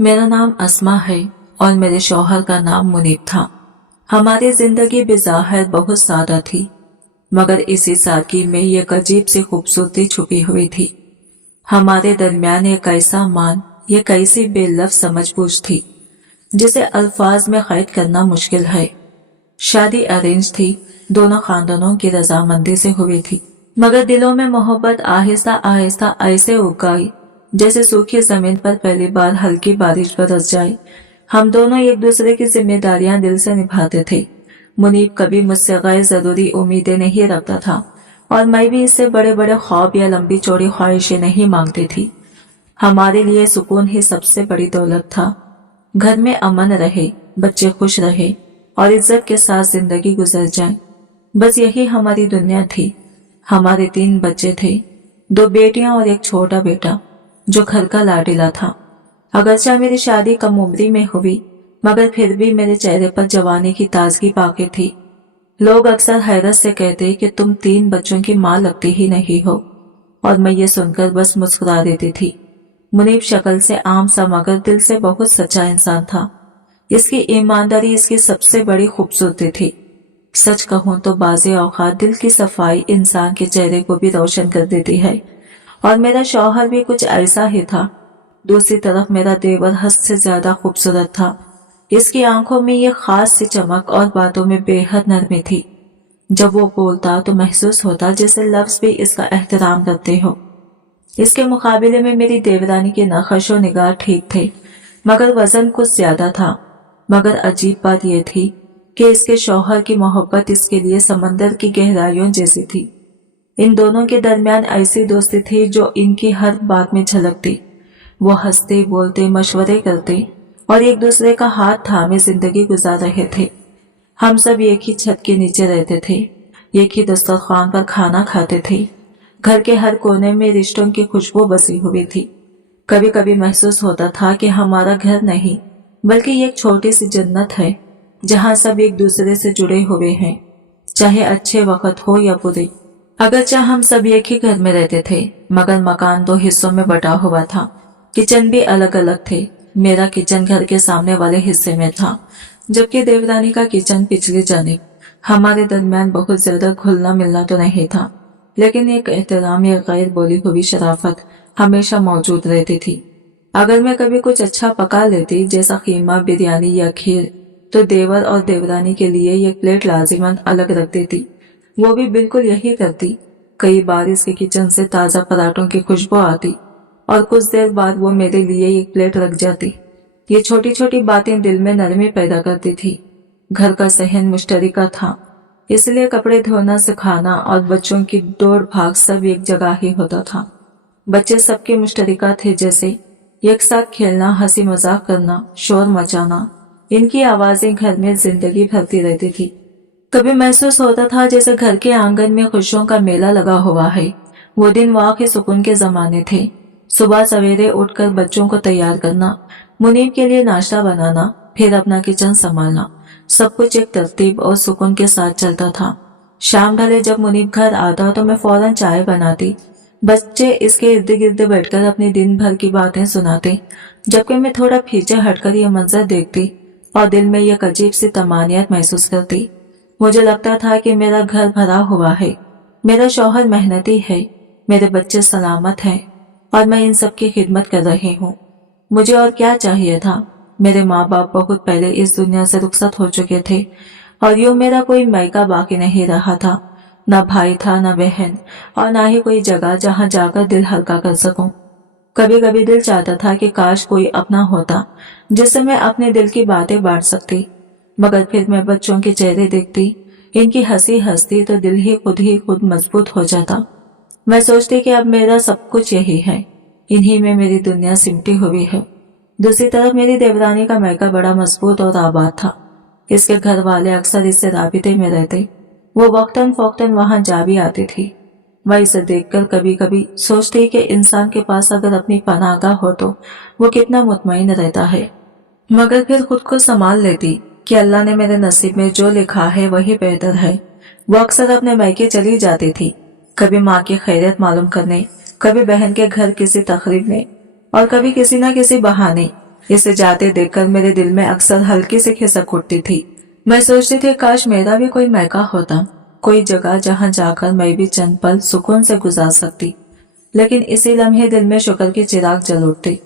मेरा नाम अस्मा है और मेरे शौहर का नाम मुनीब था। हमारी जिंदगी बेज़ाहिर बहुत सादा थी, मगर इसी सादगी में एक अजीब सी खूबसूरती छुपी हुई थी। हमारे दरमियान एक ऐसा मान, एक ऐसी बेलफ्ज़ समझबूझ थी जिसे अल्फाज में कैद करना मुश्किल है। शादी अरेंज थी, दोनों खानदानों की रजामंदी से हुई थी, मगर दिलों में मोहब्बत आहिस्ता आहिस्ता ऐसे उग गई जैसे सूखी जमीन पर पहली बार हल्की बारिश बरस जाए। हम दोनों एक दूसरे की जिम्मेदारियां दिल से निभाते थे। मुनीब कभी मुझसे गैर जरूरी उम्मीदें नहीं रखता था और मैं भी इससे बड़े बड़े ख्वाब या लंबी चौड़ी ख्वाहिशें नहीं मांगती थी। हमारे लिए सुकून ही सबसे बड़ी दौलत था। घर में अमन रहे, बच्चे खुश रहे और इज्जत के साथ जिंदगी गुजर जाए, बस यही हमारी दुनिया थी। हमारे 3 बच्चे थे, 2 बेटियां और एक छोटा बेटा जो घर का लाडला था। अगरचे मेरी शादी कम उम्री में हुई, मगर फिर भी मेरे चेहरे पर जवानी की ताजगी बाकी थी। लोग अक्सर हैरत से कहते कि तुम 3 बच्चों की माँ लगती ही नहीं हो, और मैं ये सुनकर बस मुस्कुरा देती थी। मुनीब शक्ल से आम सा मगर दिल से बहुत सच्चा इंसान था। इसकी ईमानदारी इसकी सबसे बड़ी खूबसूरती थी। सच कहूं तो बाज़े औक़ात दिल की सफाई इंसान के चेहरे को भी रोशन कर देती है, और मेरा शौहर भी कुछ ऐसा ही था। दूसरी तरफ मेरा देवर हद से ज्यादा खूबसूरत था। इसकी आंखों में ये खास सी चमक और बातों में बेहद नरमी थी। जब वो बोलता तो महसूस होता जैसे लफ्ज भी इसका एहतराम करते हो। इसके मुकाबले में मेरी देवरानी के नक्शो निगार ठीक थे, मगर वजन कुछ ज्यादा था। मगर अजीब बात यह थी कि इसके शौहर की मोहब्बत इसके लिए समंदर की गहराइयों जैसी थी। इन दोनों के दरमियान ऐसी दोस्ती थी जो इनकी हर बात में झलकती। वो हंसते बोलते मशवरे करते और एक दूसरे का हाथ थामे जिंदगी गुजार रहे थे। हम सब एक ही छत के नीचे रहते थे, एक ही दस्तरखान पर खाना खाते थे। घर के हर कोने में रिश्तों की खुशबू बसी हुई थी। कभी कभी महसूस होता था कि हमारा घर नहीं बल्कि एक छोटी सी जन्नत है, जहाँ सब एक दूसरे से जुड़े हुए हैं, चाहे अच्छे वक्त हो या बुरे। अगरचे हम सब एक ही घर में रहते थे, मगर मकान 2 हिस्सों में बटा हुआ था। किचन भी अलग अलग थे। मेरा किचन घर के सामने वाले हिस्से में था, जबकि देवरानी का किचन पिछली जानिब। हमारे दरमियान बहुत ज्यादा घुलना मिलना तो नहीं था, लेकिन एक एहतराम या गैर बोली हुई शराफत हमेशा मौजूद रहती थी। अगर मैं कभी कुछ अच्छा पका लेती, जैसा कीमा, बिरयानी या खीर, तो देवर और देवरानी के लिए एक प्लेट लाजिमन अलग रख देती। वो भी बिल्कुल यही करती। कई बार इसके किचन से ताजा पराठों की खुशबू आती और कुछ देर बाद वो मेरे लिए एक प्लेट रख जाती। ये छोटी छोटी बातें दिल में नरमी पैदा करती थी। घर का सहन मुश्तरका था, इसलिए कपड़े धोना, सुखाना और बच्चों की दौड़ भाग सब एक जगह ही होता था। बच्चे सबके मुश्तरका थे, जैसे एक साथ खेलना, हंसी मजाक करना, शोर मचाना। इनकी आवाजें घर में जिंदगी भरती रहती थी। कभी महसूस होता था जैसे घर के आंगन में खुशियों का मेला लगा हुआ है। वो दिन वाकई सुकून के जमाने थे। सुबह सवेरे उठकर बच्चों को तैयार करना, मुनीब के लिए नाश्ता बनाना, फिर अपना किचन संभालना, सब कुछ एक तरतीब और सुकून के साथ चलता था। शाम ढले जब मुनीब घर आता तो मैं फौरन चाय बनाती। बच्चे इसके इर्द गिर्द बैठकर अपनी दिन भर की बातें सुनाते, जबकि मैं थोड़ा पीछे हटकर यह मंजर देखती और दिल में एक अजीब सी तमानियत महसूस करती। मुझे लगता था कि मेरा घर भरा हुआ है, मेरा शौहर मेहनती है, मेरे बच्चे सलामत हैं और मैं इन सब की खिदमत कर रही हूँ। मुझे और क्या चाहिए था। मेरे माँ बाप बहुत पहले इस दुनिया से रुखसत हो चुके थे और यूं मेरा कोई मायका बाकी नहीं रहा था। न भाई था, न बहन, और न ही कोई जगह जहाँ जाकर दिल हल्का कर सकूं। कभी कभी दिल चाहता था कि काश कोई अपना होता जिससे मैं अपने दिल की बातें बांट सकती, मगर फिर मैं बच्चों के चेहरे देखती, इनकी हंसी हंसती तो दिल ही खुद मजबूत हो जाता। मैं सोचती कि अब मेरा सब कुछ यही है, इन्हीं में मेरी दुनिया सिमटी हुई है। दूसरी तरफ मेरी देवरानी का मायका बड़ा मजबूत और आबाद था। इसके घर वाले अक्सर इससे राबिते में रहते। वो वक्तन फौक्तन वहां जा भी आती थी। मैं इसे देखकर कभी कभी सोचती कि इंसान के पास अगर अपनी पनाहगाह हो तो वो कितना मुतमईन रहता है, मगर फिर खुद को संभाल लेती कि अल्लाह ने मेरे नसीब में जो लिखा है वही बेहतर है। वो अक्सर अपने मायके चली जाती थी, कभी माँ की खैरियत मालूम करने, कभी बहन के घर किसी तकरीब में, और कभी किसी न किसी बहाने। इसे जाते देखकर मेरे दिल में अक्सर हल्की सी खिसक उठती थी। मैं सोचती थी काश मेरा भी कोई मैका होता, कोई जगह जहां जाकर मैं भी चंद पल सुकून से गुजार सकती। लेकिन इसी लम्हे दिल में शुक्र की चिराग जल उठते।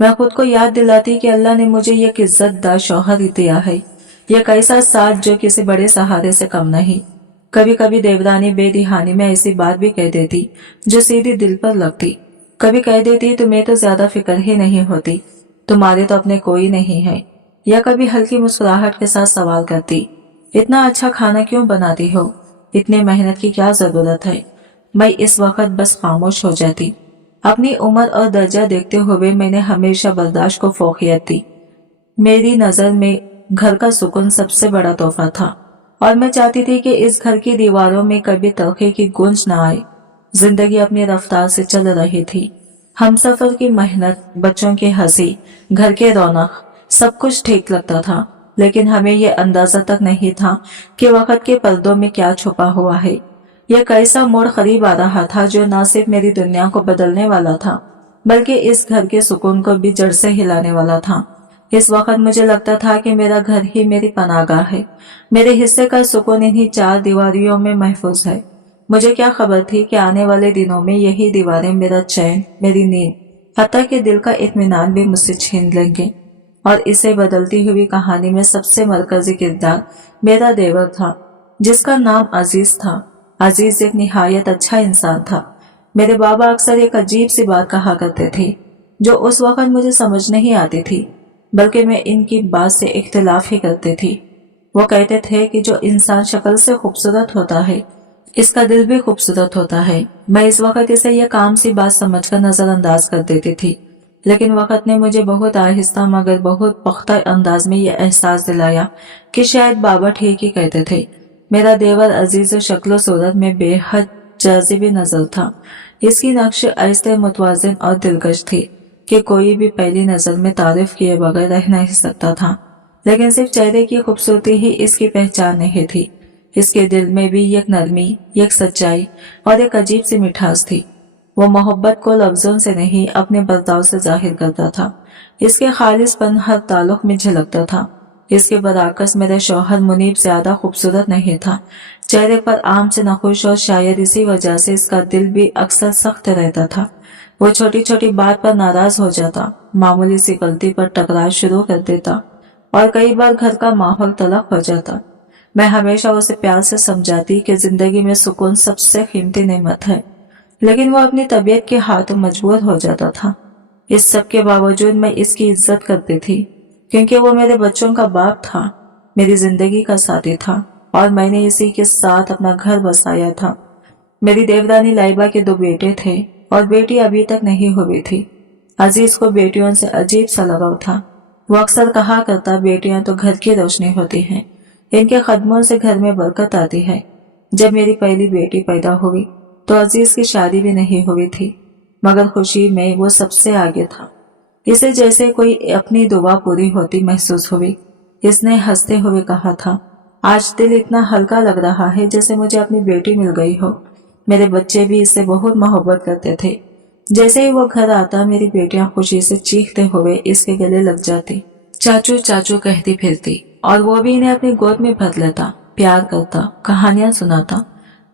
मैं खुद को याद दिलाती कि अल्लाह ने मुझे एक इज्जतदार शौहर दिया है, यह कैसा साथ जो किसी बड़े सहारे से कम नहीं। कभी कभी देवरानी बेदिहानी में ऐसी बात भी कह देती जो सीधी दिल पर लगती। कभी कह देती तुम्हें तो ज्यादा फिक्र ही नहीं होती, तुम्हारे तो अपने कोई नहीं है। या कभी हल्की मुस्कुराहट के साथ सवाल करती, इतना अच्छा खाना क्यों बनाती हो, इतनी मेहनत की क्या जरूरत है। मैं इस वक्त बस खामोश हो जाती। अपनी उम्र और दर्जा देखते हुए मैंने हमेशा बर्दाश्त को फौकियत दी। मेरी नजर में घर का सुकून सबसे बड़ा तोहफा था और मैं चाहती थी कि इस घर की दीवारों में कभी तलखे की गूंज न आए। जिंदगी अपनी रफ्तार से चल रही थी। हमसफर की मेहनत, बच्चों की हंसी, घर के रौनक, सब कुछ ठीक लगता था, लेकिन हमें यह अंदाजा तक नहीं था कि वक्त के पर्दों में क्या छुपा हुआ है। यह कैसा मोड़ करीब आ रहा था जो न सिर्फ मेरी दुनिया को बदलने वाला था, बल्कि इस घर के सुकून को भी जड़ से हिलाने वाला था। इस वक्त मुझे लगता था कि मेरा घर ही मेरी पनाहगाह है, मेरे हिस्से का सुकून इन्हीं चार दीवारियों में महफूज है। मुझे क्या खबर थी कि आने वाले दिनों में यही दीवारें मेरा चैन, मेरी नींद, हत्ता के दिल का इत्मीनान भी मुझसे छीन लेंगे। और इसे बदलती हुई कहानी में सबसे मरकजी किरदार मेरा देवर था, जिसका नाम अजीज था। अजीज एक निहायत अच्छा इंसान था। मेरे बाबा अक्सर एक अजीब सी बात कहा करते थे जो उस वक्त मुझे समझ नहीं आती थी, बल्कि मैं इनकी बात से इख्तिलाफ ही करती थी। वो कहते थे कि जो इंसान शक्ल से खूबसूरत होता है, इसका दिल भी खूबसूरत होता है। मैं इस वक्त इसे यह काम सी बात समझकर नजरअंदाज कर देती थी, लेकिन वक्त ने मुझे बहुत आहिस्ता मगर बहुत पुख्ता अंदाज में यह एहसास दिलाया कि शायद बाबा ठीक ही कहते थे। मेरा देवर अजीज शक्ल सूरत में बेहद जाज़िबी नजर था। इसकी नक्श ऐसे मुतवाज़िन और दिलकश थी कि कोई भी पहली नजर में तारीफ किए बगैर रह नहीं सकता था। लेकिन सिर्फ चेहरे की खूबसूरती ही इसकी पहचान नहीं थी, इसके दिल में भी एक नरमी, एक सच्चाई और एक अजीब सी मिठास थी। वो मोहब्बत को लफ्जों से नहीं, अपने बर्ताव से जाहिर करता था। इसके खालिसपन हर ताल्लुक में झलकता था। इसके बरअक्स मेरे शौहर मुनीब ज्यादा खूबसूरत नहीं था। चेहरे पर आम से नखुश और शायद इसी वजह से इसका दिल भी अक्सर सख्त रहता था। वो छोटी छोटी बात पर नाराज हो जाता, मामूली सी गलती पर टकरार शुरू कर देता और कई बार घर का माहौल तलख हो जाता। मैं हमेशा उसे प्यार से समझाती कि जिंदगी में सुकून सबसे कीमती नेमत है, लेकिन वो अपनी तबीयत के हाथों मजबूर हो जाता था। इस सब के बावजूद मैं इसकी इज्जत करती थी, क्योंकि वो मेरे बच्चों का बाप था, मेरी जिंदगी का साथी था और मैंने इसी के साथ अपना घर बसाया था। मेरी देवरानी लाइबा के 2 बेटे थे और बेटी अभी तक नहीं हुई थी। अजीज को बेटियों से अजीब सा लगाव था। वो अक्सर कहा करता, बेटियां तो घर की रोशनी होती हैं, इनके कदमों से घर में बरकत आती है। जब मेरी पहली बेटी पैदा हुई तो अजीज की शादी भी नहीं हुई थी, मगर खुशी में वो सबसे आगे था। इसे जैसे कोई अपनी दुआ पूरी होती महसूस हुई। इसने हंसते हुए कहा था, आज दिल इतना हल्का लग रहा है जैसे मुझे अपनी बेटी मिल गई हो। मेरे बच्चे भी इससे बहुत मोहब्बत करते थे। जैसे ही वो घर आता, मेरी बेटियां खुशी से चीखते हुए इसके गले लग जाती, चाचू चाचू कहती फिरती और वो भी इन्हें अपनी गोद में भर लेता, प्यार करता, कहानियां सुनाता।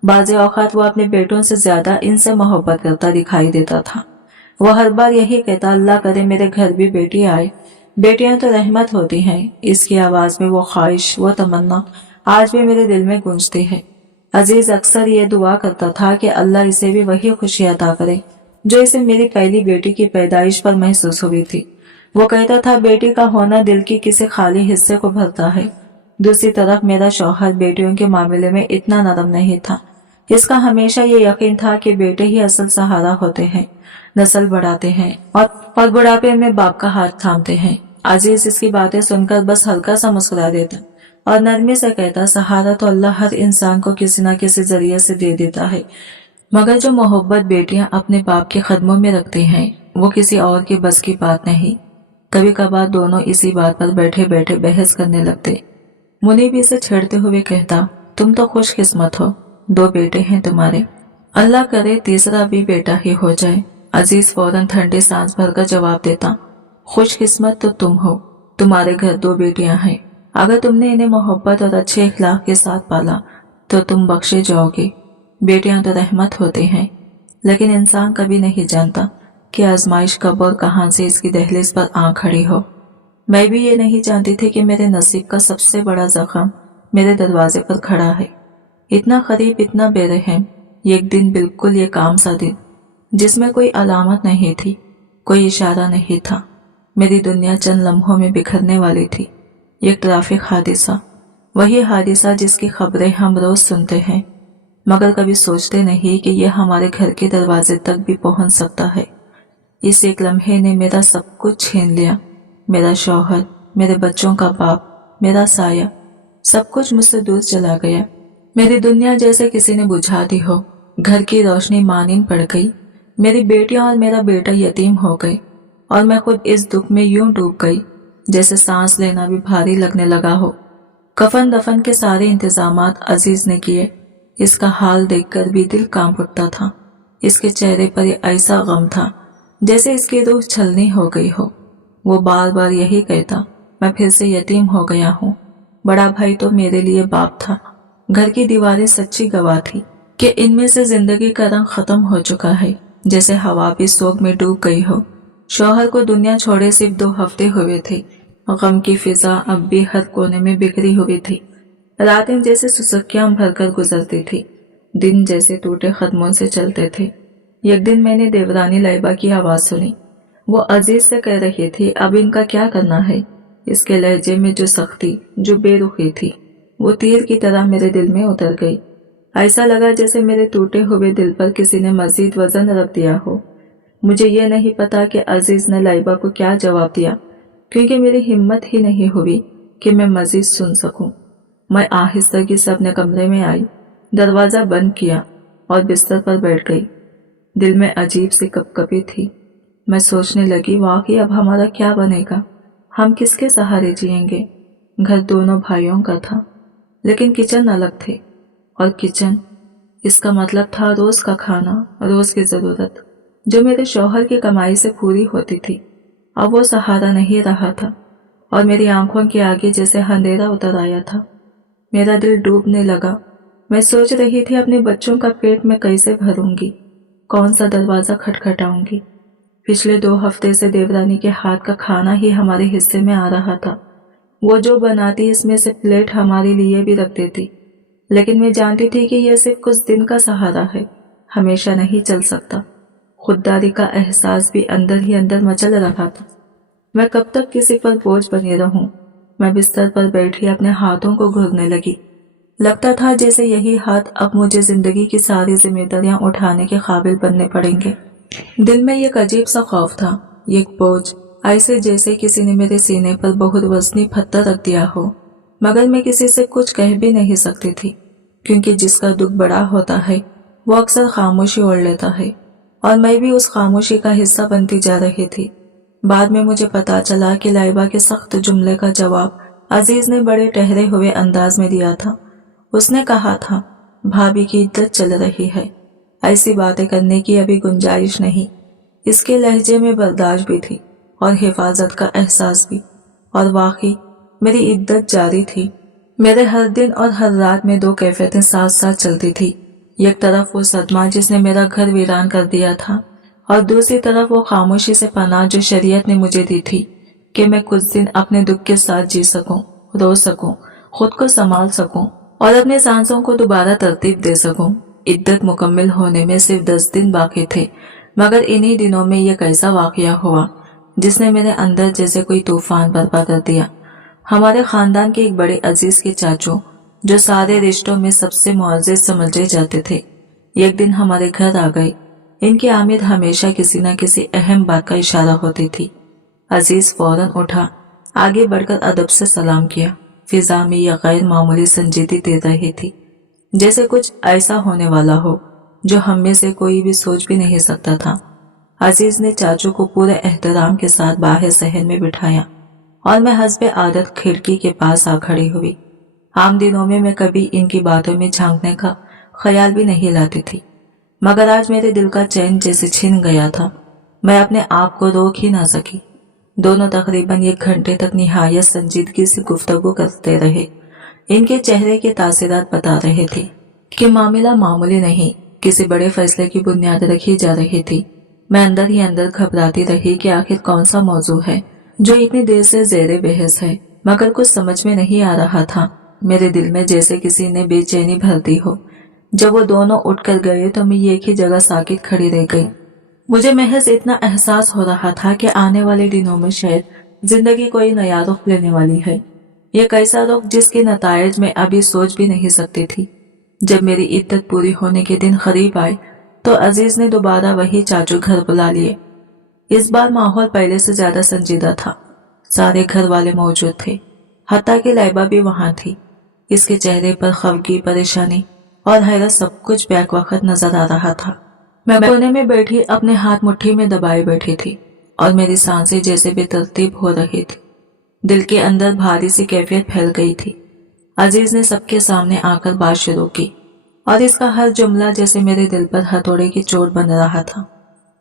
बाज़े औक़ात वो अपने बेटों से ज्यादा इनसे मोहब्बत करता दिखाई देता था। वो हर बार यही कहता, अल्लाह करे मेरे घर भी बेटी आए, बेटियां तो रहमत होती हैं। इसकी आवाज में वो ख्वाहिश, वो तमन्ना आज भी मेरे दिल में गूंजती है। अजीज अक्सर ये दुआ करता था कि अल्लाह इसे भी वही खुशी अता करे जो इसे मेरी पहली बेटी की पैदाइश पर महसूस हुई थी। वो कहता था, बेटी का होना दिल की किसी खाली हिस्से को भरता है। दूसरी तरफ मेरा शौहर बेटियों के मामले में इतना नरम नहीं था। इसका हमेशा ये यकीन था कि बेटे ही असल सहारा होते हैं, नस्ल बढ़ाते हैं और बुढ़ापे में बाप का हाथ थामते हैं। अजीज इसकी बातें सुनकर बस हल्का सा मुस्कुरा देता और नरमी से कहता, सहारा तो अल्लाह हर इंसान को किसी न किसी जरिए से दे देता है, मगर जो मोहब्बत बेटियां अपने बाप के कदमों में रखती हैं, वो किसी और के बस की बात नहीं। कभी कभार दोनों इसी बात पर बैठे बैठे बहस करने लगते। मुनीब इसे छेड़ते हुए कहता, तुम तो खुशकिस्मत हो, 2 बेटे हैं तुम्हारे, अल्लाह करे तीसरा भी बेटा ही हो जाए। अजीज फौरन ठंडी सांस भरकर जवाब देता, खुश किस्मत तो तुम हो, तुम्हारे घर 2 बेटियां हैं। अगर तुमने इन्हें मोहब्बत और अच्छे इखलाक के साथ पाला तो तुम बख्शे जाओगे। बेटियां तो रहमत होते हैं, लेकिन इंसान कभी नहीं जानता कि आजमाइश कब और कहां से इसकी दहलीज पर आ खड़ी हो। मैं भी ये नहीं जानती थी कि मेरे नसीब का सबसे बड़ा जख्म मेरे दरवाजे पर खड़ा है। इतना करीब, इतना बेरहम। एक दिन, बिल्कुल ये काम सा दिन, जिसमें कोई अलामत नहीं थी, कोई इशारा नहीं था। मेरी दुनिया चंद लम्हों में बिखरने वाली थी। एक ट्रैफिक हादसा, वही हादसा जिसकी खबरें हम रोज सुनते हैं, मगर कभी सोचते नहीं कि यह हमारे घर के दरवाजे तक भी पहुंच सकता है। इस एक लम्हे ने मेरा सब कुछ छीन लिया। मेरा शौहर, मेरे बच्चों का बाप, मेरा साया, सब कुछ मुझसे दूर चला गया। मेरी दुनिया जैसे किसी ने बुझा दी हो। घर की रोशनी मानिन पड़ गई। मेरी बेटियां और मेरा बेटा यतीम हो गए और मैं खुद इस दुख में यूं डूब गई जैसे सांस लेना भी भारी लगने लगा हो। कफन दफन के सारे इंतजामात अजीज ने किए। इसका हाल देखकर भी दिल कांप उठता था। इसके चेहरे पर ये ऐसा गम था जैसे इसकी रूह छलनी हो गई हो। वो बार बार यही कहता, मैं फिर से यतीम हो गया हूँ। बड़ा भाई तो मेरे लिए बाप था। घर की दीवारें सच्ची गवाह थी कि इनमें से जिंदगी का रंग खत्म हो चुका है, जैसे हवा भी सोग में डूब गई हो। शौहर को दुनिया छोड़े सिर्फ 2 हफ्ते हुए थे। गम की फिजा अब भी हर कोने में बिखरी हुई थी। रातें जैसे सुसुकियां भरकर गुजरती थी, दिन जैसे टूटे कदमों से चलते थे। एक दिन मैंने देवरानी लाइबा की आवाज सुनी। वो अजीज से कह रही थी, अब इनका क्या करना है। इसके लहजे में जो सख्ती, जो बेरुखी थी, वो तीर की तरह मेरे दिल में उतर गई। ऐसा लगा जैसे मेरे टूटे हुए दिल पर किसी ने मजीद वजन रख दिया हो। मुझे ये नहीं पता कि अजीज ने लाइबा को क्या जवाब दिया, क्योंकि मेरी हिम्मत ही नहीं हुई कि मैं मजीद सुन सकूं। मैं आहिस्तगी से अपने कमरे में आई, दरवाजा बंद किया और बिस्तर पर बैठ गई। दिल में अजीब सी कपकपी थी। मैं सोचने लगी, वाकई अब हमारा क्या बनेगा, हम किसके सहारे जिएंगे। घर दोनों भाइयों का था, लेकिन किचन अलग थे। और किचन, इसका मतलब था रोज का खाना, रोज की जरूरत, जो मेरे शौहर की कमाई से पूरी होती थी। अब वो सहारा नहीं रहा था और मेरी आंखों के आगे जैसे अंधेरा उतर आया था। मेरा दिल डूबने लगा। मैं सोच रही थी अपने बच्चों का पेट में कैसे भरूंगी, कौन सा दरवाजा खटखटाऊंगी। पिछले 2 हफ्ते से देवरानी के हाथ का खाना ही हमारे हिस्से में आ रहा था। वो जो बनाती इसमें से प्लेट हमारे लिए भी रख देती, लेकिन मैं जानती थी कि यह सिर्फ कुछ दिन का सहारा है, हमेशा नहीं चल सकता। खुददारी का एहसास भी अंदर ही अंदर मचल रहा था। मैं कब तक किसी पर बोझ बनी रहूं। मैं बिस्तर पर बैठी अपने हाथों को घूरने लगी। लगता था जैसे यही हाथ अब मुझे जिंदगी की सारी जिम्मेदारियां उठाने के काबिल बनने पड़ेंगे। दिल में एक अजीब सा खौफ था, एक बोझ, ऐसे जैसे किसी ने मेरे सीने पर बहुत वजनी पत्थर रख दिया हो। मगर मैं किसी से कुछ कह भी नहीं सकती थी, क्योंकि जिसका दुख बड़ा होता है वो अक्सर खामोशी ओढ़ लेता है, और मैं भी उस खामोशी का हिस्सा बनती जा रही थी। बाद में मुझे पता चला कि लाइबा के सख्त जुमले का जवाब अजीज ने बड़े ठहरे हुए अंदाज में दिया था। उसने कहा था, भाभी की इज्जत चल रही है, ऐसी बातें करने की अभी गुंजाइश नहीं। इसके लहजे में बर्दाश्त भी थी और हिफाजत का एहसास भी, और वाकई मेरी इद्दत जारी थी। मेरे हर दिन और हर रात में 2 कैफियतें साथ साथ चलती थी। एक तरफ वो सदमा जिसने मेरा घर वीरान कर दिया था, और दूसरी तरफ वो खामोशी से पनाह जो शरीयत ने मुझे दी थी कि मैं कुछ दिन अपने दुख के साथ जी सकूं, रो सकूं, खुद को संभाल सकूं और अपने सांसों को दोबारा तरतीब दे सकूं। इद्दत मुकम्मल होने में सिर्फ 10 दिन बाकी थे, मगर इन्हीं दिनों में यह कैसा वाकया हुआ जिसने मेरे अंदर जैसे कोई तूफान बर्पा कर दिया। हमारे खानदान के एक बड़े अजीज के चाचू, जो सारे रिश्तों में सबसे मुअज़्ज़ज़ समझे जाते थे, एक दिन हमारे घर आ गए। इनकी आमद हमेशा किसी न किसी अहम बात का इशारा होती थी। अजीज फौरन उठा, आगे बढ़कर अदब से सलाम किया। फिजा में यह गैर मामूली संजीदी दे रही थी, जैसे कुछ ऐसा होने वाला हो जो हम में से कोई भी सोच भी नहीं सकता था। अजीज ने चाचू को पूरे एहतराम के साथ बाहर सहन में बिठाया और मैं हस्बे आदत खिड़की के पास आ खड़ी हुई। आम दिनों में मैं कभी इनकी बातों में झांकने का ख्याल भी नहीं लाती थी, मगर आज मेरे दिल का चैन जैसे छिन गया था। मैं अपने आप को रोक ही ना सकी। दोनों तकरीबन 1 घंटे तक निहायत संजीदगी से गुफ्तगू करते रहे। इनके चेहरे के तासीरात बता रहे थे कि मामला मामूली नहीं, किसी बड़े फैसले की बुनियाद रखी जा रही थी। मैं अंदर ही अंदर घबराती रही कि आखिर कौन सा मौजू है जो इतनी देर से ज़ेरे बहस है, मगर कुछ समझ में नहीं आ रहा था। मेरे दिल में जैसे किसी ने बेचैनी भर दी हो। जब वो दोनों उठकर गए तो मैं एक ही जगह साकित खड़ी रह गई। मुझे महज इतना एहसास हो रहा था कि आने वाले दिनों में शायद जिंदगी कोई नया रुख लेने वाली है। एक ऐसा रुख जिसके नतायज मैं अभी सोच भी नहीं सकती थी। जब मेरी इद्दत पूरी होने के दिन करीब आए तो अजीज ने दोबारा वही चाचू घर बुला लिए। इस बार माहौल पहले से ज्यादा संजीदा था। सारे घर वाले मौजूद थे, हत्ता कि लाइबा भी वहां थी। इसके चेहरे पर खफगी, परेशानी और हैरत सब कुछ बैक वक्त नजर आ रहा था। मैं कोने में बैठी अपने हाथ मुट्ठी में दबाए बैठी थी और मेरी सांसें जैसे बेतरतीब हो रही थी। दिल के अंदर भारी सी कैफियत फैल गई थी। अजीज ने सबके सामने आकर बात शुरू की और इसका हर जुमला जैसे मेरे दिल पर हथौड़े की चोट बन रहा था।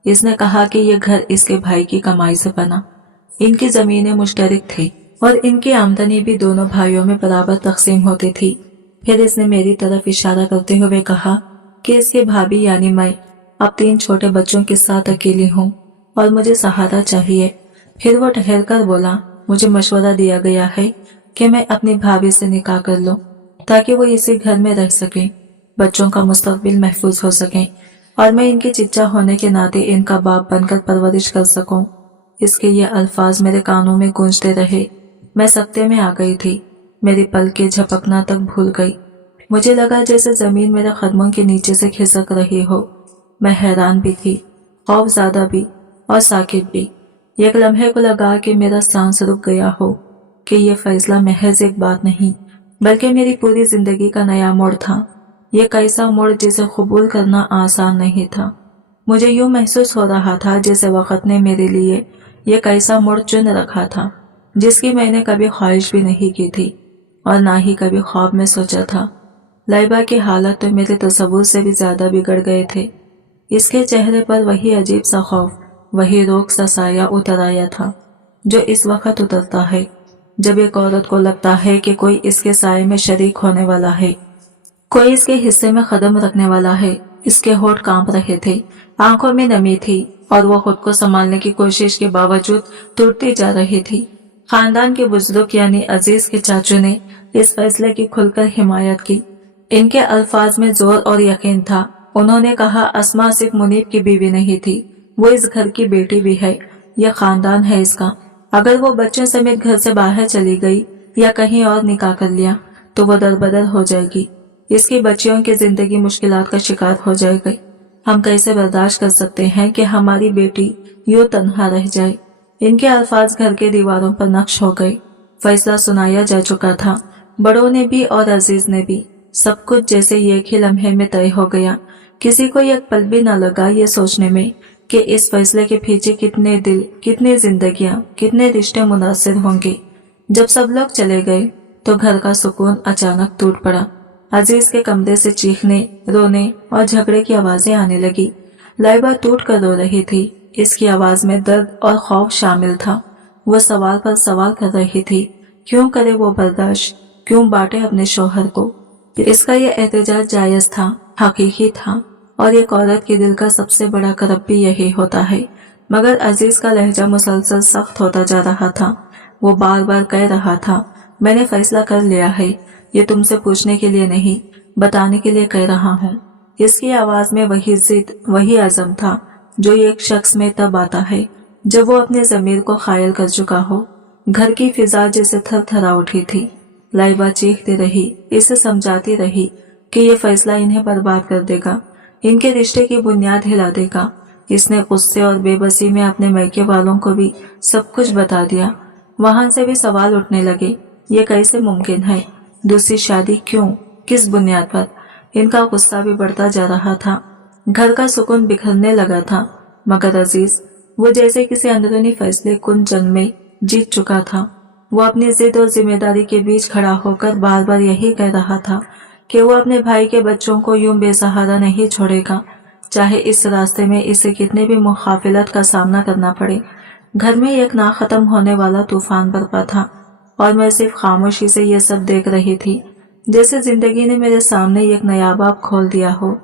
इसने कहा कि यह घर इसके भाई की कमाई से बना, इनकी जमीनें मुश्तरक थी और इनकी आमदनी भी दोनों भाइयों में बराबर तकसीम होती थी। फिर इसने मेरी तरफ इशारा करते हुए कहा कि इसके भाभी यानी मैं अब 3 छोटे बच्चों के साथ अकेली हूँ और मुझे सहारा चाहिए। फिर वो ठहर कर बोला, मुझे मशवरा दिया गया है कि मैं अपनी भाभी से निकाह कर लूं ताकि वो इसी घर में रह सके, बच्चों का मुस्तकबिल महफूज हो सके और मैं इनके चिच्चा होने के नाते इनका बाप बनकर परवरिश कर सकूं। इसके ये अल्फाज मेरे कानों में गूंजते रहे। मैं सकते में आ गई थी। मेरी पलकें झपकना तक भूल गई। मुझे लगा जैसे जमीन मेरे कदमों के नीचे से खिसक रही हो। मैं हैरान भी थी, खौफज़दा भी और साकित भी। एक लम्हे को लगा कि मेरा सांस रुक गया हो कि यह फैसला महज एक बात नहीं बल्कि मेरी पूरी जिंदगी का नया मोड़ था। ये कैसा मोड़ जिसे कबूल करना आसान नहीं था। मुझे यूं महसूस हो रहा था जैसे वक्त ने मेरे लिए ये कैसा मोड़ चुन रखा था जिसकी मैंने कभी ख्वाहिश भी नहीं की थी और ना ही कभी ख्वाब में सोचा था। लाइबा की हालत तो मेरे तसव्वुर से भी ज्यादा बिगड़ गए थे। इसके चेहरे पर वही अजीब सा खौफ, वही रोक सा साया उतर आया था जो इस वक्त उतरता है जब एक औरत को लगता है कि कोई इसके साये में शरीक होने वाला है, कोई इसके हिस्से में कदम रखने वाला है। इसके होठ कांप रहे थे, आंखों में नमी थी और वो खुद को संभालने की कोशिश के बावजूद टूटती जा रही थी। खानदान के बुजुर्ग यानी अजीज के चाचू ने इस फैसले की खुलकर हिमायत की। इनके अल्फाज में जोर और यकीन था। उन्होंने कहा, अस्मा सिर्फ मुनीब की बीवी नहीं थी, वो इस घर की बेटी भी है। यह खानदान है इसका। अगर वो बच्चों समेत घर से बाहर चली गई या कहीं और निकाह कर लिया तो वो दरबदर हो जाएगी। इसकी बच्चियों की जिंदगी मुश्किलात का शिकार हो जाएगी। हम कैसे बर्दाश्त कर सकते हैं कि हमारी बेटी यूं तन्हा रह जाए। इनके अल्फाज घर के दीवारों पर नक्श हो गए। फैसला सुनाया जा चुका था, बड़ों ने भी और अजीज ने भी। सब कुछ जैसे एक ही लम्हे में तय हो गया। किसी को एक पल भी न लगा ये सोचने में कि इस फैसले के पीछे कितने दिल, कितनी जिंदगियां, कितने रिश्ते मुनासिर होंगे। जब सब लोग चले गए तो घर का सुकून अचानक टूट पड़ा। अजीज के कमरे से चीखने, रोने और झगड़े की आवाजें आने लगी। लाइबा टूट कर रो रही थी। इसकी आवाज में दर्द और खौफ शामिल था। वो सवाल पर सवाल कर रही थी। क्यों करे वो बर्दाश्त, क्यों बांटे अपने शौहर को। इसका ये एहतजाज जायज था, हकीकी था और एक औरत के दिल का सबसे बड़ा करब भी यही होता है। मगर अजीज का लहजा मुसलसल सख्त होता जा रहा था। वो बार बार कह रहा था, मैंने फैसला कर लिया है, ये तुमसे पूछने के लिए नहीं, बताने के लिए कह रहा हूँ। इसकी आवाज में वही जिद, वही अज़म था जो एक शख्स में तब आता है जब वो अपने ज़मीर को खायल कर चुका हो। घर की फिजा जैसे थर थरा उठी थी। लाइबा चीखती रही, इसे समझाती रही कि ये फैसला इन्हें बर्बाद कर देगा, इनके रिश्ते की बुनियाद हिला देगा। इसने गुस्से और बेबसी में अपने मैके वालों को भी सब कुछ बता दिया। वहां से भी सवाल उठने लगे, ये कैसे मुमकिन है, दूसरी शादी क्यों, किस बुनियाद पर। इनका गुस्सा भी बढ़ता जा रहा था। घर का सुकून बिखरने लगा था। मगर अजीज, वो जैसे किसी अंदरूनी फैसले कुन जंग में जीत चुका था। वो अपनी जिद और जिम्मेदारी के बीच खड़ा होकर बार बार यही कह रहा था कि वो अपने भाई के बच्चों को यूं बेसहारा नहीं छोड़ेगा, चाहे इस रास्ते में इसे कितने भी मुखाफिलत का सामना करना पड़े। घर में एक ना खत्म होने वाला तूफान बरपा था और मैं सिर्फ खामोशी से ये सब देख रही थी, जैसे जिंदगी ने मेरे सामने एक नया बाब खोल दिया हो।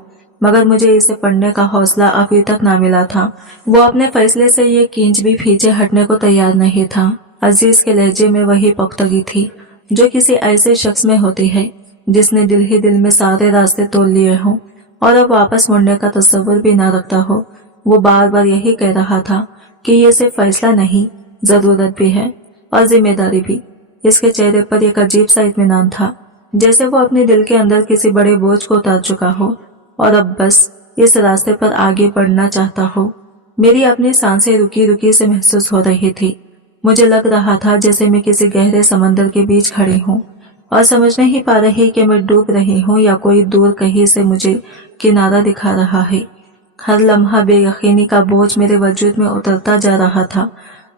मगर मुझे इसे पढ़ने का हौसला अभी तक ना मिला था। वो अपने फैसले से ये इंच भी पीछे हटने को तैयार नहीं था। अजीज के लहजे में वही पुख्तगी थी जो किसी ऐसे शख्स में होती है जिसने दिल ही दिल में सारे रास्ते तोड़ लिए हों और अब वापस मुड़ने का तस्वर भी ना रखता हो। वो बार बार यही कह रहा था कि ये सिर्फ फैसला नहीं, जरूरत भी है और जिम्मेदारी भी। इसके चेहरे पर एक अजीब सा इत्मीनान था, जैसे वो अपने दिल के अंदर किसी बड़े बोझ को उतार चुका हो और अब बस इस रास्ते पर आगे बढ़ना चाहता हो। मेरी अपनी सांसें रुकी रुकी से महसूस हो रही थी। मुझे लग रहा था जैसे मैं किसी गहरे समंदर के बीच खड़ी हूँ और समझ नहीं पा रही कि मैं डूब रही हूँ या कोई दूर कहीं से मुझे किनारा दिखा रहा है। हर लम्हा बेयकीनी का बोझ मेरे वजूद में उतरता जा रहा था।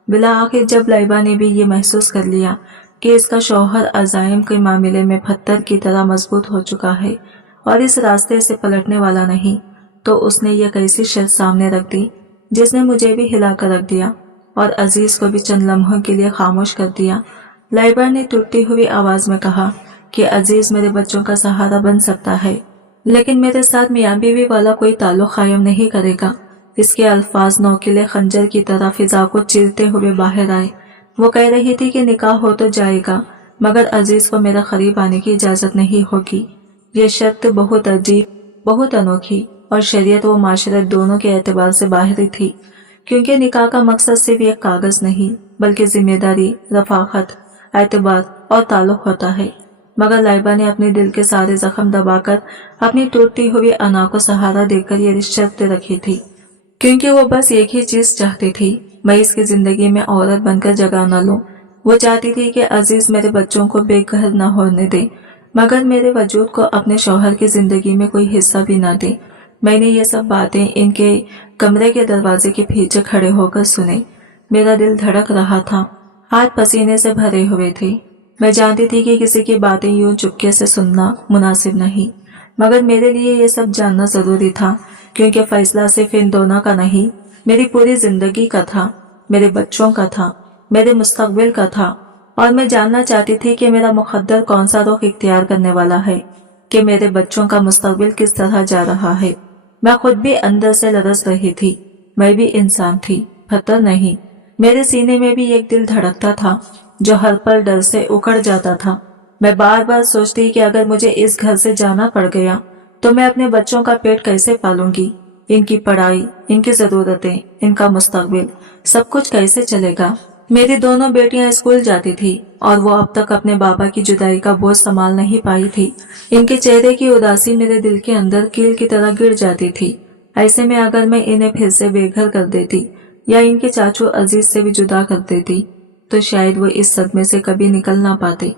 बिला आखिर जब लाइबा ने भी ये महसूस कर लिया कि इसका शौहर अज़ाइम के मामले में पत्थर की तरह मजबूत हो चुका है और इस रास्ते से पलटने वाला नहीं, तो उसने ये कैसी शर्त सामने रख दी जिसने मुझे भी हिला कर रख दिया और अजीज को भी चंद लम्हों के लिए खामोश कर दिया। लाइबा ने टूटती हुई आवाज में कहा कि अजीज मेरे बच्चों का सहारा बन सकता है, लेकिन मेरे साथ मियां बीवी वाला कोई ताल्लुक कायम नहीं करेगा। इसके अल्फाज नोकीले खंजर की तरह फिजा को चीरते हुए बाहर आए। वो कह रही थी कि निकाह हो तो जाएगा, मगर अजीज को मेरा करीब आने की इजाजत नहीं होगी। ये शर्त बहुत अजीब, बहुत अनोखी और शरीयत व माशरत दोनों के एतबार से बाहरी थी, क्योंकि निकाह का मकसद सिर्फ एक कागज नहीं बल्कि जिम्मेदारी, रफाकत, एतबार और ताल्लुक होता है। मगर लाइबा ने अपने दिल के सारे जख्म दबाकर अपनी टूटती हुई अना को सहारा देकर ये शर्त रखी थी, क्योंकि वो बस एक ही चीज चाहती थी, मैं इसकी जिंदगी में औरत बनकर जगह न लूं। वो चाहती थी कि अजीज मेरे बच्चों को बेघर न होने दे, मगर मेरे वजूद को अपने शौहर की जिंदगी में कोई हिस्सा भी न दे। मैंने ये सब बातें इनके कमरे के दरवाजे के पीछे खड़े होकर सुने। मेरा दिल धड़क रहा था, हाथ पसीने से भरे हुए थे। मैं जानती थी कि किसी की बातें यूं चुपके से सुनना मुनासिब नहीं, मगर मेरे लिए ये सब जानना जरूरी था, क्योंकि फैसला सिर्फ इन दोनों का नहीं, मेरी पूरी जिंदगी का था, मेरे बच्चों का था, मेरे मुस्तकबिल का था। और मैं जानना चाहती थी कि मेरा मुकद्दर कौन सा रुख इख्तियार करने वाला है, कि मेरे बच्चों का मुस्तकबिल किस तरह जा रहा है। मैं खुद भी अंदर से लरस रही थी। मैं भी इंसान थी, पत्थर नहीं। मेरे सीने में भी एक दिल धड़कता था जो हर पल डर से उखड़ जाता था। मैं बार बार सोचती कि अगर मुझे इस घर से जाना पड़ गया तो मैं अपने बच्चों का पेट कैसे पालूंगी, इनकी पढ़ाई, इनकी जरूरतें, इनका मुस्तकबिल, सब कुछ कैसे चलेगा। मेरी दोनों बेटियां स्कूल जाती थी और वो अब तक अपने बाबा की जुदाई का बोझ संभाल नहीं पाई थी। इनके चेहरे की उदासी मेरे दिल के अंदर कील की तरह गिर जाती थी। ऐसे में अगर मैं इन्हें फिर से बेघर कर देती या इनके चाचू अजीज से भी जुदा कर देती तो शायद वो इस सदमे से कभी निकल ना पाते।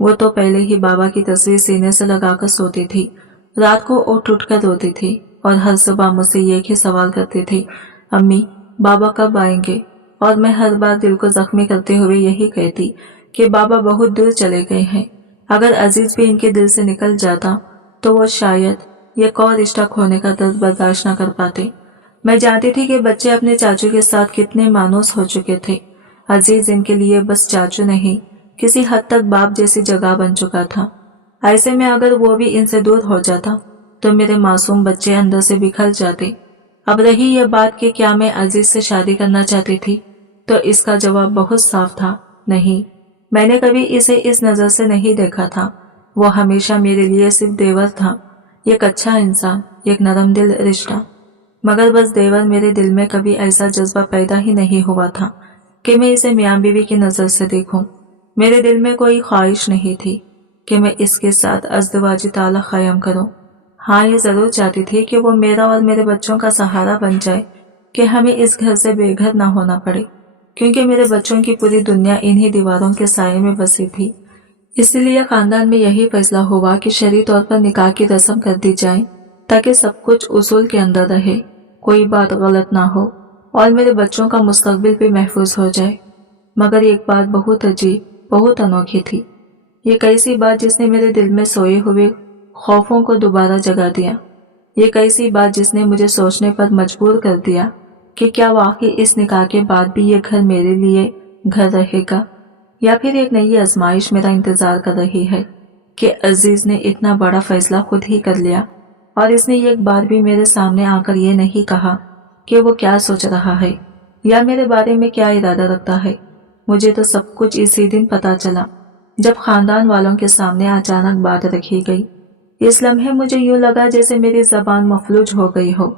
वो तो पहले ही बाबा की तस्वीर सीने से लगाकर सोती थी, रात को उठ कर रोती थी और हर सुबह मुझसे एक ही सवाल करती थी, अम्मी बाबा कब आएंगे। और मैं हर बार दिल को जख्मी करते हुए यही कहती कि बाबा बहुत दूर चले गए हैं। अगर अजीज भी इनके दिल से निकल जाता तो वो शायद एक और रिश्ता खोने का दर्द बर्दाश्त न कर पाते। मैं जानती थी कि बच्चे अपने चाचू के साथ कितने मानूस हो चुके थे। अजीज इनके लिए बस चाचू नहीं, किसी हद तक बाप जैसी जगह बन चुका था। ऐसे में अगर वो भी इनसे दूर हो जाता तो मेरे मासूम बच्चे अंदर से बिखर जाते। अब रही ये बात कि क्या मैं अजीज से शादी करना चाहती थी, तो इसका जवाब बहुत साफ था, नहीं। मैंने कभी इसे इस नजर से नहीं देखा था। वो हमेशा मेरे लिए सिर्फ देवर था, एक अच्छा इंसान, एक नरम दिल रिश्ता। मगर बस देवर मेरे दिल में कभी ऐसा जज्बा पैदा ही नहीं हुआ था कि मैं इसे मियां बीवी की नजर से देखूं। मेरे दिल में कोई ख्वाहिश नहीं थी कि मैं इसके साथ अज़दवाजी ताल्लुक़ कायम करूं। हाँ, ये जरूर चाहती थी कि वो मेरा और मेरे बच्चों का सहारा बन जाए, कि हमें इस घर से बेघर ना होना पड़े, क्योंकि मेरे बच्चों की पूरी दुनिया इन्हीं दीवारों के साये में बसी थी। इसलिए खानदान में यही फैसला हुआ कि शरई तौर पर निकाह की रस्म कर दी जाए, ताकि सब कुछ उसूल के अंदर रहे, कोई बात गलत ना हो और मेरे बच्चों का मुस्तकबिल भी महफूज हो जाए। मगर एक बात बहुत अजीब, बहुत अनोखी थी। ये कैसी बात जिसने मेरे दिल में सोए हुए खौफों को दोबारा जगा दिया। ये कैसी बात जिसने मुझे सोचने पर मजबूर कर दिया। کہ क्या वाकई इस निकाह के बाद भी ये घर मेरे लिए घर रहेगा या फिर एक नई आजमाइश मेरा इंतजार कर रही है कि अजीज ने इतना बड़ा फैसला खुद ही कर लिया और इसने एक बार भी मेरे सामने आकर ये नहीं कहा कि वो क्या सोच रहा है या मेरे बारे में क्या इरादा रखता है। मुझे तो सब कुछ इसी दिन पता चला जब खानदान वालों के सामने अचानक बात रखी गई। इस लम्हे मुझे यूं लगा जैसे मेरी जबान मफलूज हो गई हो,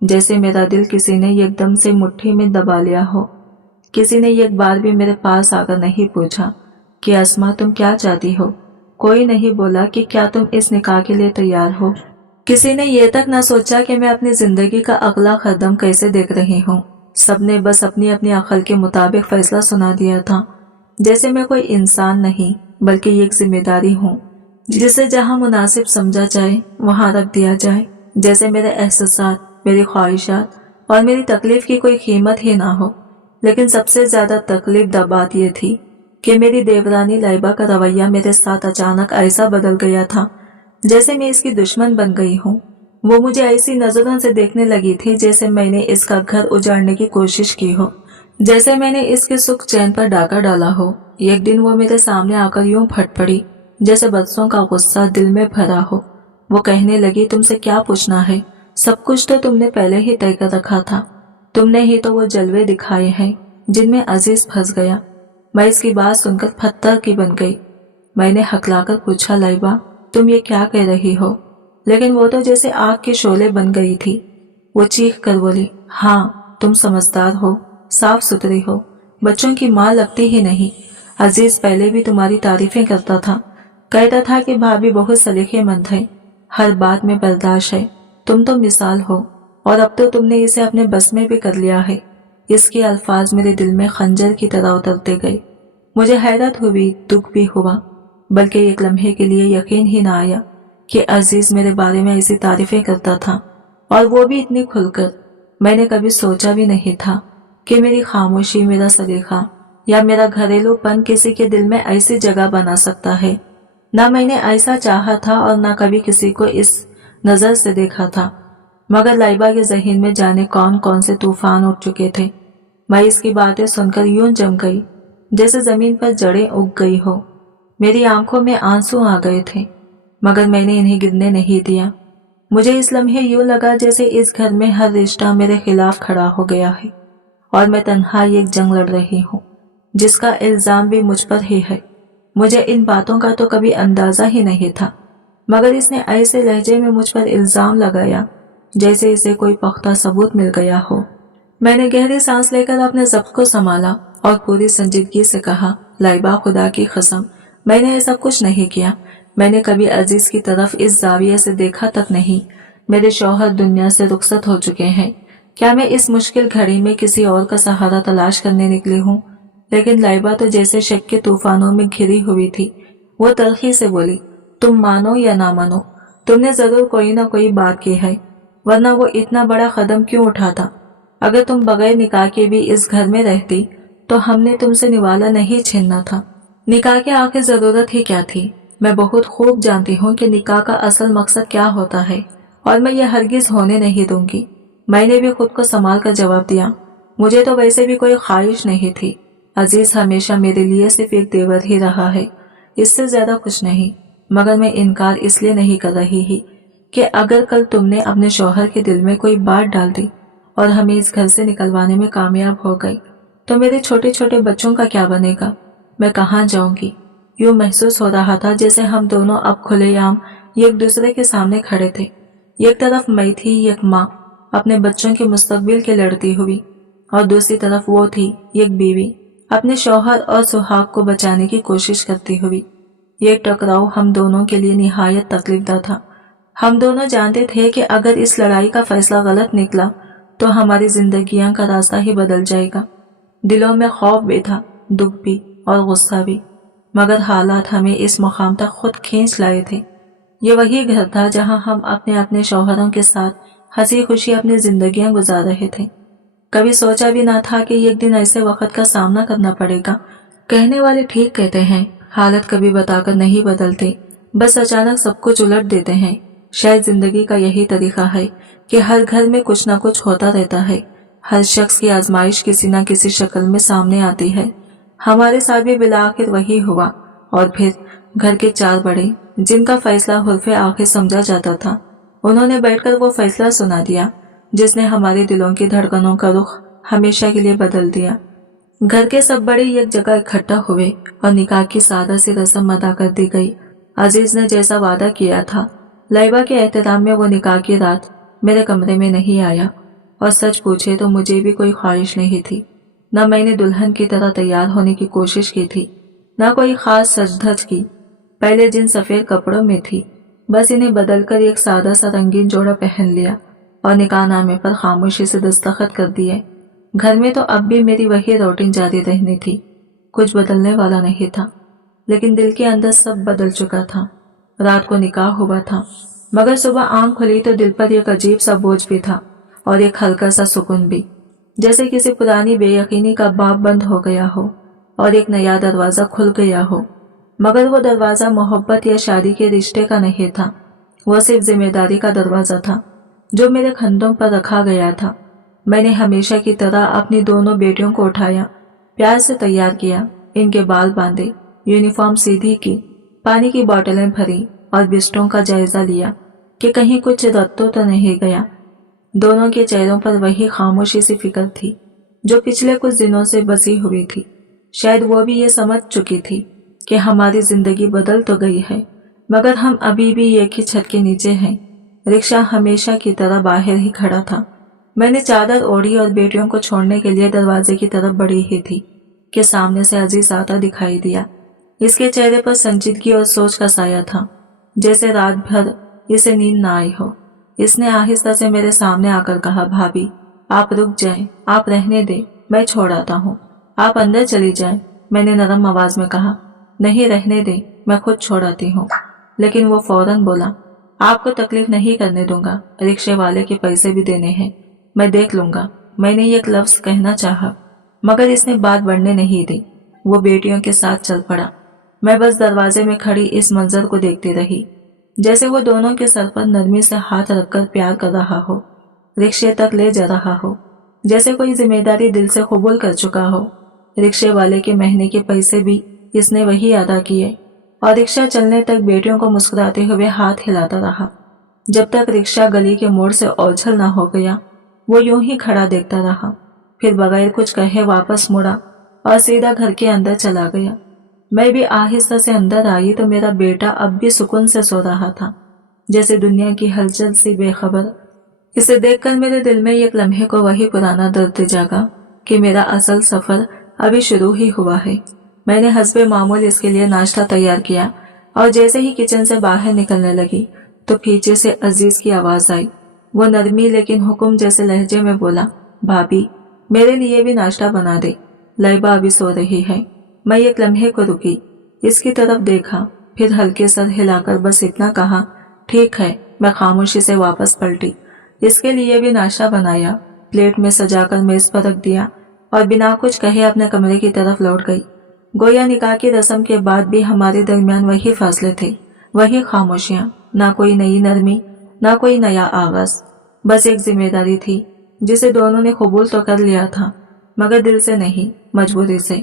जैसे मेरा दिल किसी ने एकदम से मुट्ठी में दबा लिया हो। किसी ने एक बार भी मेरे पास आकर नहीं पूछा कि अस्मा तुम क्या चाहती हो। कोई नहीं बोला कि क्या तुम इस निकाह के लिए तैयार हो। किसी ने ये तक न सोचा कि मैं अपनी जिंदगी का अगला कदम कैसे देख रही हूँ। सबने बस अपनी अपनी अक्ल के मुताबिक फैसला सुना दिया था, जैसे मैं कोई इंसान नहीं बल्कि एक जिम्मेदारी हूँ जिसे जहाँ मुनासिब समझा जाए वहाँ रख दिया जाए, जैसे मेरे एहसासात, मेरी ख्वाहिशात और मेरी तकलीफ की कोई कीमत ही ना हो। लेकिन सबसे ज्यादा तकलीफ दा बात यह थी कि मेरी देवरानी लाइबा का रवैया मेरे साथ अचानक ऐसा बदल गया था जैसे मैं इसकी दुश्मन बन गई हूँ। वो मुझे ऐसी नजरों से देखने लगी थी जैसे मैंने इसका घर उजाड़ने की कोशिश की हो, जैसे मैंने इसके सुख चैन पर डाका डाला हो। एक दिन वो मेरे सामने आकर यूं फट पड़ी जैसे बच्चों का गुस्सा दिल में भरा हो। वो कहने लगी तुमसे क्या पूछना है, सब कुछ तो तुमने पहले ही तय कर रखा था। तुमने ही तो वो जलवे दिखाए हैं जिनमें अजीज फंस गया। मैं इसकी बात सुनकर पत्थर की बन गई। मैंने हकलाकर पूछा लाइबा तुम ये क्या कह रही हो, लेकिन वो तो जैसे आग के शोले बन गई थी। वो चीख कर बोली हाँ तुम समझदार हो, साफ सुथरी हो, बच्चों की माँ लगती ही नहीं। अजीज पहले भी तुम्हारी तारीफें करता था, कहता था कि भाभी बहुत सलीकेमंद है, हर बात में बर्दाश्त है, तुम तो मिसाल हो और अब तो तुमने इसे अपने बस में भी कर लिया है। इसके अल्फाज मेरे दिल में खंजर की तरह उतरते गए। मुझे हैरत हुई, दुख भी हुआ, बल्कि एक लम्हे के लिए यकीन ही ना आया कि अजीज मेरे बारे में ऐसी तारीफें करता था और वो भी इतनी खुलकर। मैंने कभी सोचा भी नहीं था कि मेरी खामोशी, मेरा सलीका या मेरा घरेलूपन किसी के दिल में ऐसी जगह बना सकता है। ना मैंने ऐसा चाहा था और ना कभी किसी को इस नजर से देखा था, मगर लाइबा के जहन में जाने कौन कौन से तूफान उठ चुके थे। मैं इसकी बातें सुनकर यूं जम गई जैसे जमीन पर जड़ें उग गई हो। मेरी आंखों में आंसू आ गए थे, मगर मैंने इन्हें गिरने नहीं दिया। मुझे इस लम्हे यूं लगा जैसे इस घर में हर रिश्ता मेरे खिलाफ खड़ा हो गया है और मैं तन्हा एक जंग लड़ रही हूँ जिसका इल्जाम भी मुझ पर ही है। मुझे इन बातों का तो कभी अंदाजा ही नहीं था, मगर इसने ऐसे लहजे में मुझ पर इल्जाम लगाया जैसे इसे कोई पुख्ता सबूत मिल गया हो। मैंने गहरी सांस लेकर अपने ज़ब्त को संभाला और पूरी संजीदगी से कहा लाइबा खुदा की कसम मैंने ऐसा कुछ नहीं किया। मैंने कभी अजीज की तरफ इस जाविये से देखा तक नहीं। मेरे शौहर दुनिया से रुखसत हो चुके हैं। क्या मैं इस मुश्किल घड़ी में किसी और का सहारा तलाश करने निकली हूँ? लेकिन लाइबा तो जैसे शक के तूफानों में घिरी हुई थी। वो तल्खी से बोली तुम मानो या ना मानो, तुमने जरूर कोई ना कोई बात की है, वरना वो इतना बड़ा कदम क्यों उठाता? अगर तुम बगैर निकाह के भी इस घर में रहती तो हमने तुमसे निवाला नहीं छीनना था। निकाह के आखिर जरूरत ही क्या थी? मैं बहुत खूब जानती हूँ कि निकाह का असल मकसद क्या होता है और मैं ये हरगिज होने नहीं दूंगी। मैंने भी खुद को संभाल कर जवाब दिया, मुझे तो वैसे भी कोई ख्वाहिश नहीं थी। अजीज हमेशा मेरे लिए सिर्फ एक देवर ही रहा है, इससे ज्यादा कुछ नहीं। मगर मैं इनकार इसलिए नहीं कर रही ही कि अगर कल तुमने अपने शौहर के दिल में कोई बात डाल दी और हमें इस घर से निकलवाने में कामयाब हो गई तो मेरे छोटे छोटे बच्चों का क्या बनेगा? मैं कहाँ जाऊंगी? यूं महसूस हो रहा था जैसे हम दोनों अब खुलेआम एक दूसरे के सामने खड़े थे। एक तरफ मैं थी, एक माँ अपने बच्चों के मुस्तकबिल के लड़ती हुई, और दूसरी तरफ वो थी एक बीवी अपने शौहर और सुहाग को बचाने की कोशिश करती हुई। ये टकराव हम दोनों के लिए निहायत तकलीफदा था। हम दोनों जानते थे कि अगर इस लड़ाई का फैसला गलत निकला तो हमारी जिंदगियां का रास्ता ही बदल जाएगा। दिलों में खौफ भी था, दुख भी और गुस्सा भी, मगर हालात हमें इस मुकाम तक खुद खींच लाए थे। ये वही घर था जहां हम अपने अपने शौहरों के साथ हंसी खुशी अपनी जिंदगियां गुजार रहे थे। कभी सोचा भी ना था कि एक दिन ऐसे वक्त का सामना करना पड़ेगा। कहने वाले ठीक कहते हैं, हालत कभी बताकर नहीं बदलते, बस अचानक सब कुछ उलट देते हैं। शायद जिंदगी का यही तरीका है कि हर घर में कुछ ना कुछ होता रहता है, हर शख्स की आजमाइश किसी न किसी शक्ल में सामने आती है। हमारे साथ भी बिलाखिर वही हुआ। और फिर घर के 4 बड़े, जिनका फैसला हुर्फ़े आखिर समझा जाता था, उन्होंने बैठकर वो फैसला सुना दिया जिसने हमारे दिलों की धड़कनों का रुख हमेशा के लिए बदल दिया। घर के सब बड़े एक जगह इकट्ठा हुए और निकाह की सादा सी रस्म अदा कर दी गई। अजीज ने जैसा वादा किया था, लाइबा के एहतराम में वो निकाह की रात मेरे कमरे में नहीं आया। और सच पूछे तो मुझे भी कोई ख्वाहिश नहीं थी। न मैंने दुल्हन की तरह तैयार होने की कोशिश की थी, न कोई खास सज-धज की। पहले जिन सफ़ेद कपड़ों में थी, बस इन्हें बदलकर एक सादा सा रंगीन जोड़ा पहन लिया और निकाहनामे पर खामोशी से दस्तखत कर दिए। घर में तो अब भी मेरी वही रूटीन जारी रहनी थी, कुछ बदलने वाला नहीं था। लेकिन दिल के अंदर सब बदल चुका था। रात को निकाह हुआ था, मगर सुबह आंख खुली तो दिल पर एक अजीब सा बोझ भी था और एक हल्का सा सुकून भी, जैसे किसी पुरानी बेयकीनी का बाब बंद हो गया हो और एक नया दरवाजा खुल गया हो। मगर वो दरवाजा मोहब्बत या शादी के रिश्ते का नहीं था, वो सिर्फ जिम्मेदारी का दरवाजा था जो मेरे कंधों पर रखा गया था। मैंने हमेशा की तरह अपनी दोनों बेटियों को उठाया, प्यार से तैयार किया, इनके बाल बांधे, यूनिफॉर्म सीधी की, पानी की बोतलें भरी और बिस्तरों का जायजा लिया कि कहीं कुछ रद्द तो नहीं गया। दोनों के चेहरों पर वही खामोशी सी फिक्र थी जो पिछले कुछ दिनों से बसी हुई थी। शायद वो भी ये समझ चुकी थी कि हमारी जिंदगी बदल तो गई है, मगर हम अभी भी एक ही छत के नीचे हैं। रिक्शा हमेशा की तरह बाहर ही खड़ा था। मैंने चादर ओढ़ी और बेटियों को छोड़ने के लिए दरवाजे की तरफ बढ़ी ही थी कि सामने से अजीज आता दिखाई दिया। इसके चेहरे पर संजीदगी और सोच का साया था, जैसे रात भर इसे नींद ना आई हो। इसने आहिस्ता से मेरे सामने आकर कहा, भाभी आप रुक जाएं, आप रहने दें, मैं छोड़ आता हूँ, आप अंदर चली जाएं। मैंने नरम आवाज में कहा, नहीं रहने दें, मैं खुद छोड़ आती हूँ। लेकिन वो फौरन बोला, आपको तकलीफ नहीं करने दूंगा, रिक्शे वाले के पैसे भी देने हैं, मैं देख लूंगा। मैंने एक लफ्ज कहना चाहा, मगर इसने बात बढ़ने नहीं दी। वो बेटियों के साथ चल पड़ा। मैं बस दरवाजे में खड़ी इस मंजर को देखती रही, जैसे वो दोनों के सर पर नरमी से हाथ रखकर प्यार कर रहा हो, रिक्शे तक ले जा रहा हो, जैसे कोई जिम्मेदारी दिल से कबूल कर चुका हो। रिक्शे वाले के महीने के पैसे भी इसने वही अदा किए और रिक्शा चलने तक बेटियों को मुस्कुराते हुए हाथ हिलाता रहा। जब तक रिक्शा गली के मोड़ से ओझल न हो गया, वो यूं ही खड़ा देखता रहा। फिर बगैर कुछ कहे वापस मुड़ा और सीधा घर के अंदर चला गया। मैं भी आहिस्ता से अंदर आई तो मेरा बेटा अब भी सुकून से सो रहा था, जैसे दुनिया की हलचल से बेखबर। इसे देखकर मेरे दिल में एक लम्हे को वही पुराना दर्द जागा कि मेरा असल सफर अभी शुरू ही हुआ है। मैंने हस्बे मामूल इसके लिए नाश्ता तैयार किया और जैसे ही किचन से बाहर निकलने लगी तो पीछे से अजीज की आवाज आई। वो नरमी लेकिन हुक्म जैसे लहजे में बोला, भाभी मेरे लिए भी नाश्ता बना दे, लाइबा अभी सो रही है। मैं एक लम्हे को रुकी, इसकी तरफ देखा, फिर हल्के सर हिलाकर बस इतना कहा, ठीक है। मैं खामोशी से वापस पलटी, इसके लिए भी नाश्ता बनाया, प्लेट में सजाकर मेज पर रख दिया और बिना कुछ कहे अपने कमरे की तरफ लौट गई। गोया निकाह की रस्म के बाद भी हमारे दरमियान वही फासले थे, वही खामोशियां, ना कोई नई नरमी, ना कोई नया आवाज। बस एक जिम्मेदारी थी जिसे दोनों ने कबूल तो कर लिया था, मगर दिल से नहीं, मजबूरी से।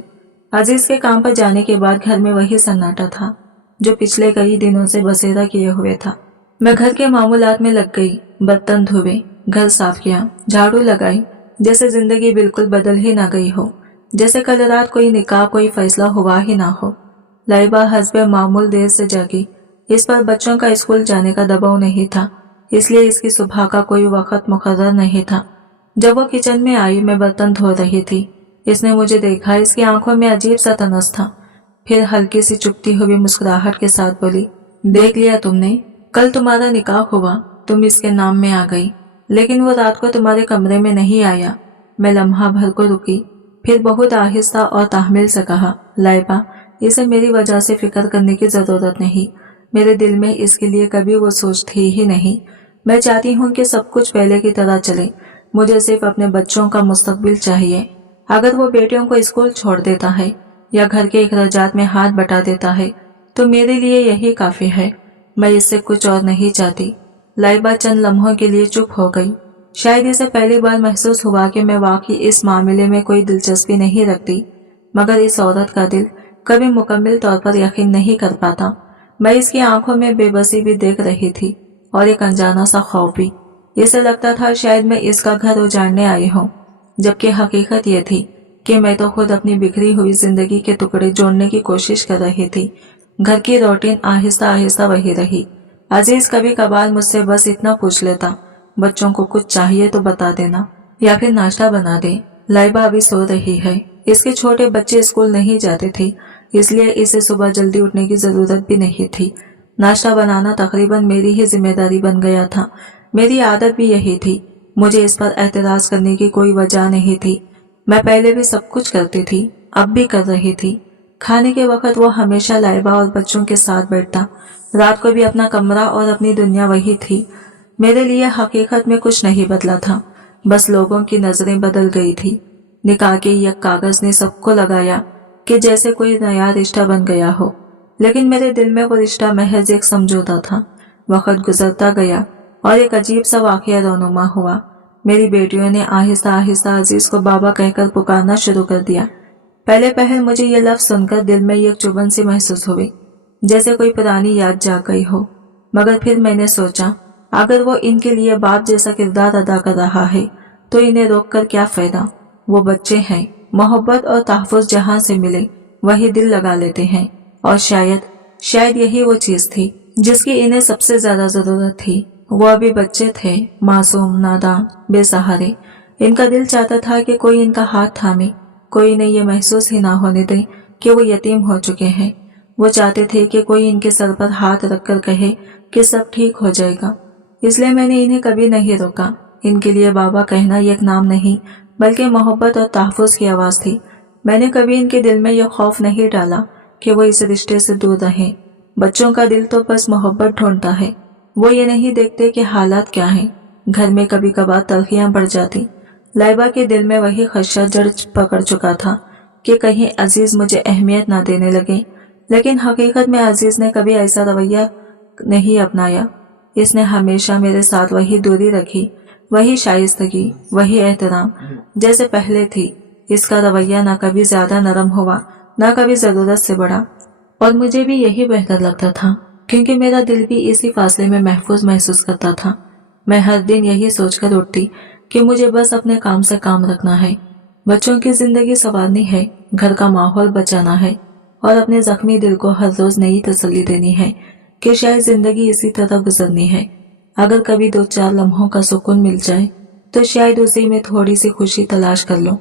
अजीज के काम पर जाने के बाद घर में वही सन्नाटा था जो पिछले कई दिनों से बसेरा किए हुए था। मैं घर के मामूलात में लग गई, बर्तन धोए, घर साफ किया, झाड़ू लगाई, जैसे जिंदगी बिल्कुल बदल ही ना गई हो, जैसे कल रात कोई निकाह, कोई फैसला हुआ ही ना हो। लाइबा हस्बे मामूल देर से जागी। इस पर बच्चों का स्कूल जाने का दबाव नहीं था, इसलिए इसकी सुबह का कोई वक्त मुकर्रर नहीं था। जब वो किचन में आई, मैं बर्तन धो रही थी। इसने मुझे देखा, इसकी आंखों में अजीब सा तनस था। फिर हल्की सी चुपती हुई मुस्कुराहट के साथ बोली, देख लिया तुमने, कल तुम्हारा निकाह हुआ, तुम इसके नाम में आ गई, लेकिन वो रात को तुम्हारे कमरे में नहीं आया। मैं लम्हा भर को रुकी, फिर बहुत आहिस्ता और ताहमिल से कहा, लाइबा इसे मेरी वजह से फिक्र करने की जरूरत नहीं, मेरे दिल में इसके लिए कभी वो सोच थी ही नहीं। मैं चाहती हूँ कि सब कुछ पहले की तरह चले, मुझे सिर्फ अपने बच्चों का मुस्तकबिल चाहिए। अगर वो बेटियों को स्कूल छोड़ देता है या घर के अखराजात में हाथ बटा देता है तो मेरे लिए यही काफी है, मैं इससे कुछ और नहीं चाहती। लाइबा चंद लम्हों के लिए चुप हो गई, शायद इसे पहली बार महसूस हुआ कि मैं वाकई इस मामले में कोई दिलचस्पी नहीं रखती, मगर इस औरत का दिल कभी मुकम्मल तौर पर यकीन नहीं कर पाता। मैं इसकी आंखों में बेबसी भी देख रही थी और एक अनजाना सा खौफ भी। इसे लगता था शायद मैं इसका घर उजाड़ने आई हूँ, जबकि हकीकत ये थी कि मैं तो खुद अपनी बिखरी हुई जिंदगी के टुकड़े जोड़ने की कोशिश कर रही थी। घर की रूटीन आहिस्ता आहिस्ता वही रही। अजीज कभी कभार मुझसे बस इतना पूछ लेता, बच्चों को कुछ चाहिए तो बता देना या फिर नाश्ता बना दे। लाइबा अभी सो रही है। इसके छोटे बच्चे स्कूल नहीं जाते थे, इसलिए इसे सुबह जल्दी उठने की जरूरत भी नहीं थी। नाश्ता बनाना तकरीबन मेरी ही जिम्मेदारी बन गया था। मेरी आदत भी यही थी। मुझे इस पर एतराज करने की कोई वजह नहीं थी। मैं पहले भी सब कुछ करती थी, अब भी कर रही थी। खाने के वक्त वो हमेशा लाइबा और बच्चों के साथ बैठता। रात को भी अपना कमरा और अपनी दुनिया वही थी। मेरे लिए हकीकत में कुछ नहीं बदला था, बस लोगों की नजरें बदल गई थी। निकाह के एक कागज ने सबको लगाया कि जैसे कोई नया रिश्ता बन गया हो, लेकिन मेरे दिल में वो रिश्ता महज एक समझौता था। वक्त गुजरता गया और एक अजीब सा वाकया रोनुमा हुआ। मेरी बेटियों ने आहिस्ता आहिस्ता अजीज को बाबा कहकर पुकारना शुरू कर दिया। पहले पहल मुझे ये लफ्ज सुनकर दिल में एक चुभन सी महसूस हुई, जैसे कोई पुरानी याद जाग गई हो। मगर फिर मैंने सोचा, अगर वो इनके लिए बाप जैसा किरदार अदा कर रहा है तो इन्हें रोककर क्या फायदा। वो बच्चे हैं, मोहब्बत और तहफ़्फ़ुज़ जहां से मिले वही दिल लगा लेते हैं, और शायद यही वो चीज थी जिसकी इन्हें सबसे ज्यादा जरूरत थी। वो अभी बच्चे थे, मासूम, नादान, बेसहारे। इनका दिल चाहता था कि कोई इनका हाथ थामे, कोई इन्हें ये महसूस ही ना होने दे कि वो यतीम हो चुके हैं। वो चाहते थे कि कोई इनके सर पर हाथ रखकर कहे कि सब ठीक हो जाएगा। इसलिए मैंने इन्हें कभी नहीं रोका। इनके लिए बाबा कहना एक नाम नहीं, बल्कि मोहब्बत और तहफ़्फ़ुज़ की आवाज़ थी। मैंने कभी इनके दिल में यह खौफ नहीं डाला कि वो इस रिश्ते से दूर रहें। बच्चों का दिल तो बस मोहब्बत ढूंढता है, वो ये नहीं देखते कि हालात क्या हैं। घर में कभी कभार तलखियां बढ़ जाती। लाइबा के दिल में वही खदशा जड़ पकड़ चुका था कि कहीं अजीज मुझे अहमियत ना देने लगे, लेकिन हकीकत में अजीज ने कभी ऐसा रवैया नहीं अपनाया। इसने हमेशा मेरे साथ वही दूरी रखी, वही शाइस्तगी, वही एहतराम जैसे पहले थी। इसका रवैया ना कभी ज्यादा नरम हुआ, ना कभी जरूरत से बढ़ा, और मुझे भी यही बेहतर लगता था, क्योंकि मेरा दिल भी इसी फासले में महफूज महसूस करता था। मैं हर दिन यही सोचकर उठती कि मुझे बस अपने काम से काम रखना है, बच्चों की जिंदगी संवारनी है, घर का माहौल बचाना है, और अपने जख्मी दिल को हर रोज नई तसल्ली देनी है कि शायद जिंदगी इसी तरह गुजरनी है। अगर कभी 2-4 लम्हों का सुकून मिल जाए तो शायद उसी में थोड़ी सी खुशी तलाश कर लो।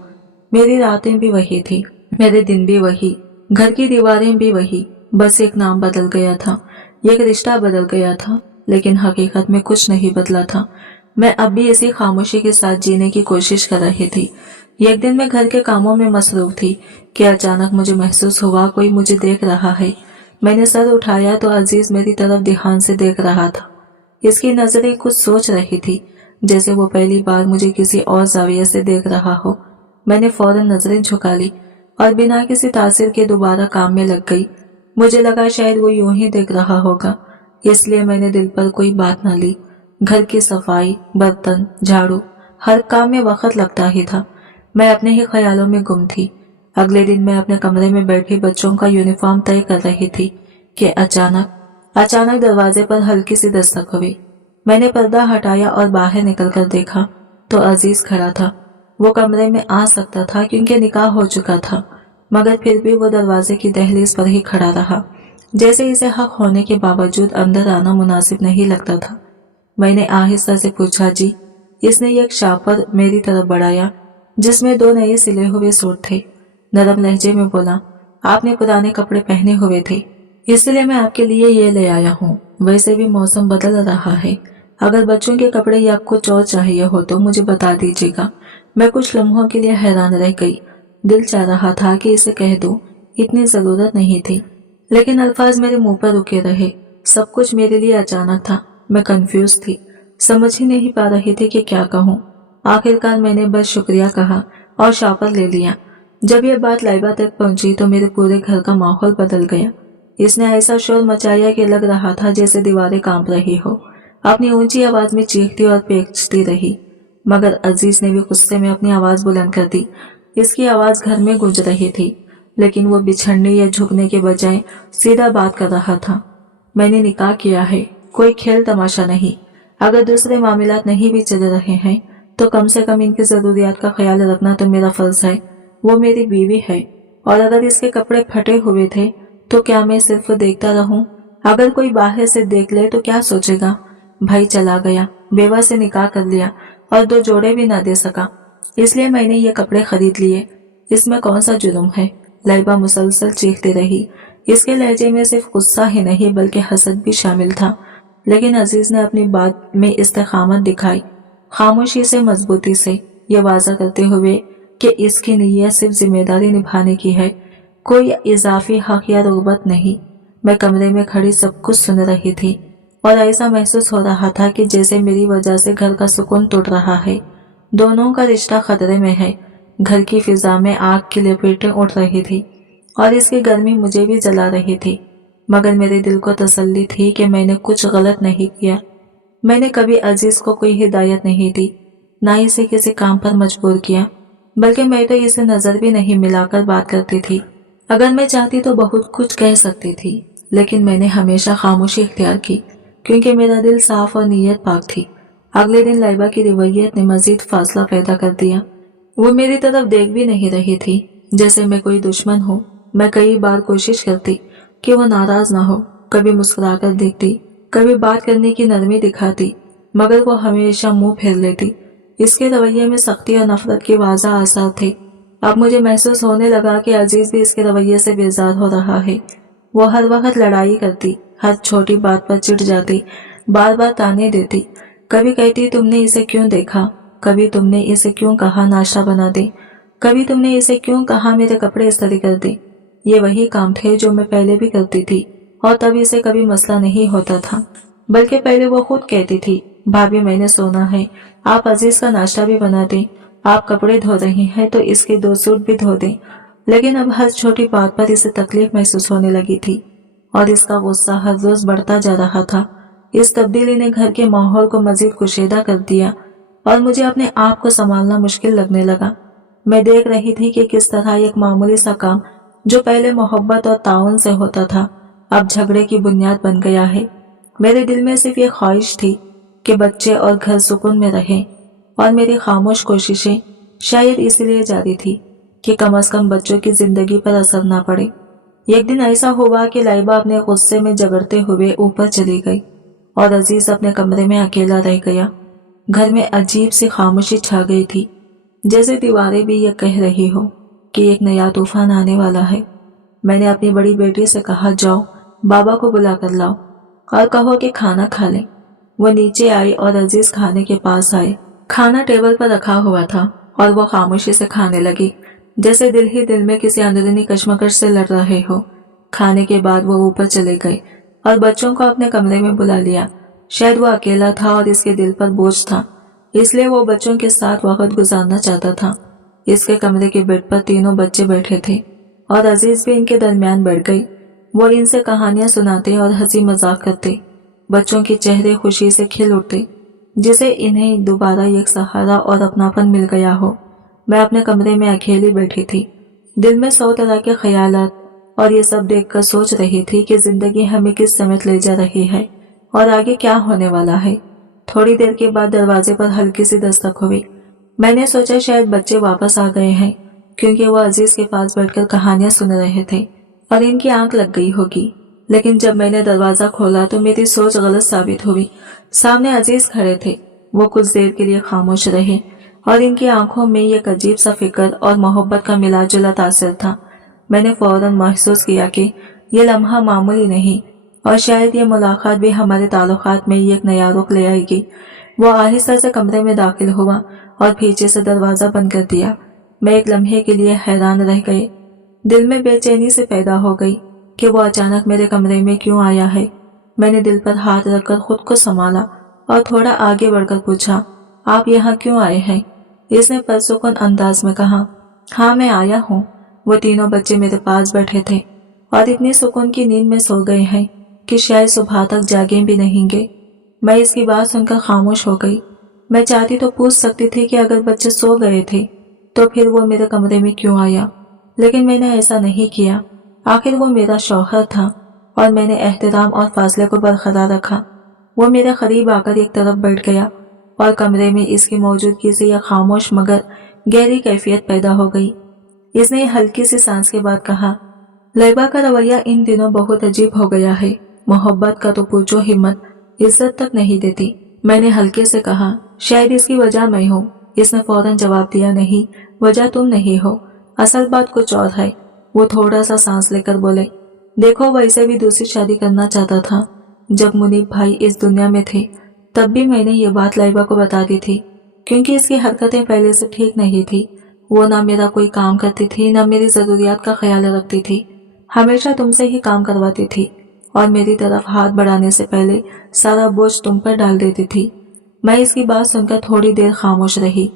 मेरी रातें भी वही थी, मेरे दिन भी वही, घर की दीवारें भी वही, बस एक नाम बदल गया था, एक रिश्ता बदल गया था, लेकिन हकीकत में कुछ नहीं बदला था। मैं अब भी इसी खामोशी के साथ जीने की कोशिश कर रही थी। एक दिन मैं घर के कामों में मसरूफ थी कि अचानक मुझे महसूस हुआ कोई मुझे देख रहा है। मैंने सर उठाया तो अजीज मेरी तरफ ध्यान से देख रहा था। इसकी नजरें कुछ सोच रही थी, जैसे वो पहली बार मुझे किसी और जाविये से देख रहा हो। मैंने फौरन नजरें झुका ली और बिना किसी तासिर के दोबारा काम में लग गई। मुझे लगा शायद वो यूं ही देख रहा होगा, इसलिए मैंने दिल पर कोई बात न ली। घर की सफाई, बर्तन, झाड़ू, हर काम में वक्त लगता ही था। मैं अपने ही ख्यालों में गुम थी। अगले दिन मैं अपने कमरे में बैठी बच्चों का यूनिफॉर्म तय कर रही थी कि अचानक दरवाजे पर हल्की सी दस्तक हुई। मैंने पर्दा हटाया और बाहर निकलकर देखा तो अजीज खड़ा था। वो कमरे में आ सकता था क्योंकि निकाह हो चुका था, मगर फिर भी वो दरवाजे की दहलीज पर ही खड़ा रहा, जैसे इसे हक होने के बावजूद अंदर आना मुनासिब नहीं लगता था। मैंने आहिस्ता से पूछा, जी? इसने एक शापर मेरी तरफ बढ़ाया जिसमें 2 नए सिले हुए सूट थे। नरम लहजे में बोला, आपने पुराने कपड़े पहने हुए थे, इसलिए मैं आपके लिए ये ले आया हूँ। वैसे भी मौसम बदल रहा है, अगर बच्चों के कपड़े या कुछ और चाहिए हो तो मुझे बता दीजिएगा। मैं कुछ लम्हों के लिए हैरान रह गई। दिल चाह रहा था कि इसे कह दूं, इतनी जरूरत नहीं थी, लेकिन अल्फाज मेरे मुंह पर रुके रहे। सब कुछ मेरे लिए अचानक था। मैं कंफ्यूज थी, समझ ही नहीं पा रही थी कि क्या कहूँ। आखिरकार मैंने बस शुक्रिया कहा और शापर ले लिया। जब यह बात लाइबा तक पहुंची तो मेरे पूरे घर का माहौल बदल गया। इसने ऐसा शोर मचाया कि लग रहा था जैसे दीवारें कांप रही हो। अपनी ऊंची आवाज में चीखती और पेचती रही, मगर अजीज ने भी गुस्से में अपनी आवाज बुलंद कर दी। इसकी आवाज घर में गूंज रही थी, लेकिन वो बिछड़ने या झुकने के बजाय सीधा बात कर रहा था। मैंने निकाह किया है, कोई खेल तमाशा नहीं। अगर दूसरे मामलात नहीं भी चल रहे हैं तो कम से कम इनकी जरूरियात का ख्याल रखना तो मेरा फर्ज है। वो मेरी बीवी है, और अगर इसके कपड़े फटे हुए थे तो क्या मैं सिर्फ देखता रहूं? अगर कोई बाहर से देख ले तो क्या सोचेगा? भाई चला गया, बेवा से निकाह कर लिया और 2 जोड़े भी ना दे सका, इसलिए मैंने ये कपड़े खरीद लिए। इसमें कौन सा जुर्म है? लाइबा मुसलसल चीखती रही। इसके लहजे में सिर्फ गुस्सा ही नहीं बल्कि हसद भी शामिल था। लेकिन अजीज ने अपनी बात में इस्तेकामत दिखाई, खामोशी से, मजबूती से, ये वाज़ा करते हुए कि इसकी नीयत सिर्फ जिम्मेदारी निभाने की है, कोई इजाफी हक या रग़बत नहीं। मैं कमरे में खड़ी सब कुछ सुन रही थी और ऐसा महसूस हो रहा था कि जैसे मेरी वजह से घर का सुकून टूट रहा है। दोनों का रिश्ता खतरे में है। घर की फिजा में आग की लपेटें उठ रही थी और इसकी गर्मी मुझे भी जला रही थी, मगर मेरे दिल को तसल्ली थी कि मैंने कुछ गलत नहीं किया। मैंने कभी अजीज को कोई हिदायत नहीं दी, ना ही इसे किसी काम पर मजबूर किया, बल्कि मैं तो इसे नजर भी नहीं मिलाकर बात करती थी। अगर मैं चाहती तो बहुत कुछ कह सकती थी, लेकिन मैंने हमेशा खामोशी इख्तियार की, क्योंकि मेरा दिल साफ और नीयत पाक थी। अगले दिन लाइबा की रवैयत ने मजीद फासला पैदा कर दिया। वो मेरी तरफ देख भी नहीं रही थी, जैसे मैं कोई दुश्मन हूँ। मैं कई बार कोशिश करती कि वो नाराज ना हो, कभी मुस्कुराकर देखती, कभी बात करने की नरमी दिखाती, मगर वो हमेशा मुंह फेर लेती। इसके रवैये में सख्ती और नफरत के वाज़ा आसार थे। अब मुझे महसूस होने लगा कि अजीज भी इसके रवैये से बेजार हो रहा है। वो हर वक्त लड़ाई करती, हर छोटी बात पर चिढ़ जाती, बार बार ताने देती। कभी कहती तुमने इसे क्यों देखा, कभी तुमने इसे क्यों कहा नाश्ता बना दे, कभी तुमने इसे क्यों कहा मेरे कपड़े इस्त्री कर दे। ये वही काम थे जो मैं पहले भी करती थी, और तब इसे कभी मसला नहीं होता था, बल्कि पहले वो खुद कहती थी, भाभी मैंने सोना है, आप अजीज का नाश्ता भी बना दें, आप कपड़े धो रही हैं तो इसके 2 सूट भी धो दें। लेकिन अब हर छोटी बात पर इसे तकलीफ महसूस होने लगी थी और इसका गुस्सा हर रोज बढ़ता जा रहा था। इस तब्दीली ने घर के माहौल को मजीद कुशीदा कर दिया और मुझे अपने आप को संभालना मुश्किल लगने लगा। मैं देख रही थी कि किस तरह एक मामूली सा काम जो पहले मोहब्बत और ताउन से होता था अब झगड़े की बुनियाद बन गया है। मेरे दिल में सिर्फ ये ख्वाहिश थी कि बच्चे और घर सुकून में रहें, और मेरी खामोश कोशिशें शायद इसलिए जारी थी कि कम से कम बच्चों की जिंदगी पर असर ना पड़े। एक दिन ऐसा हुआ कि लाइबा अपने गुस्से में झगड़ते हुए ऊपर चली गई और अजीज अपने कमरे में अकेला रह गया। घर में अजीब सी खामोशी छा गई थी, जैसे दीवारें भी ये कह रही हो कि एक नया तूफान आने वाला है। मैंने अपनी बड़ी बेटी से कहा, जाओ बाबा को बुला कर लाओ और कहो कि खाना खा लें। वो नीचे आई और अजीज खाने के पास आए। खाना टेबल पर रखा हुआ था और वो खामोशी से खाने लगी, जैसे दिल ही दिल में किसी अंदरूनी कश्मकश से लड़ रहे हो। खाने के बाद वो ऊपर चले गए और बच्चों को अपने कमरे में बुला लिया। शायद वो अकेला था और इसके दिल पर बोझ था, इसलिए वो बच्चों के साथ वक्त गुजारना चाहता था। इसके कमरे के बेड पर तीनों बच्चे बैठे थे और अजीज भी इनके दरमियान बैठ गई। वो इनसे कहानियां सुनाते और हंसी मजाक करते। बच्चों के चेहरे खुशी से खिल उठते, जिसे इन्हें दोबारा एक सहारा और अपनापन मिल गया हो। मैं अपने कमरे में अकेली बैठी थी, दिल में 100 तरह के ख्यालात, और ये सब देखकर सोच रही थी कि जिंदगी हमें किस समेत ले जा रही है और आगे क्या होने वाला है। थोड़ी देर के बाद दरवाजे पर हल्की सी दस्तक हुई। मैंने सोचा शायद बच्चे वापस आ गए हैं, क्योंकि वो अजीज के पास बैठकर कहानियां सुन रहे थे और इनकी आंख लग गई होगी। लेकिन जब मैंने दरवाजा खोला तो मेरी सोच गलत साबित हुई। सामने अजीज खड़े थे। वो कुछ देर के लिए खामोश रहे और इनकी आंखों में एक अजीब सा फिक्र और मोहब्बत का मिला जुला तासर था। मैंने फौरन महसूस किया कि यह लम्हा मामूली नहीं और शायद ये मुलाकात भी हमारे ताल्लुकात में एक नया रुख ले आएगी। वो आहिस्ता से कमरे में दाखिल हुआ और पीछे से दरवाजा बंद कर दिया। मैं एक लम्हे के लिए हैरान रह गई। दिल में बेचैनी से पैदा हो गई कि वो अचानक मेरे कमरे में क्यों आया है। मैंने दिल पर हाथ रखकर खुद को संभाला और थोड़ा आगे बढ़कर पूछा, आप यहाँ क्यों आए हैं? इसने पुरसुकून अंदाज में कहा, हाँ मैं आया हूँ। वो तीनों बच्चे मेरे पास बैठे थे और इतनी सुकून की नींद में सो गए हैं कि शायद सुबह तक जागे भी नहीं गे। मैं इसकी बात सुनकर खामोश हो गई। मैं चाहती तो पूछ सकती थी कि अगर बच्चे सो गए थे तो फिर वो मेरे कमरे में क्यों आया, लेकिन मैंने ऐसा नहीं किया। आखिर वो मेरा शौहर था और मैंने एहतराम और फासले को बरकरार रखा। वो मेरे करीब आकर एक तरफ बैठ गया और कमरे में इसकी मौजूदगी से यह खामोश मगर गहरी कैफियत पैदा हो गई। इसने हल्की सी सांस के बाद कहा, लैबा का रवैया इन दिनों बहुत अजीब हो गया है। मोहब्बत का तो पूछो हिम्मत, इज्जत तक नहीं देती। मैंने हल्के से कहा, शायद इसकी वजह मैं हूँ। इसने फौरन जवाब दिया, नहीं, वजह तुम नहीं हो, असल बात कुछ और है। वो थोड़ा सा सांस लेकर बोले, देखो वैसे भी दूसरी शादी करना चाहता था। जब मुनीब भाई इस दुनिया में थे तब भी मैंने ये बात लाइबा को बता दी थी, क्योंकि इसकी हरकतें पहले से ठीक नहीं थी। वो ना मेरा कोई काम करती थी, ना मेरी जरूरियात का ख्याल रखती थी। हमेशा तुमसे ही काम करवाती थी और मेरी तरफ हाथ बढ़ाने से पहले सारा बोझ तुम पर डाल देती थी। मैं इसकी बात सुनकर थोड़ी देर खामोश रही।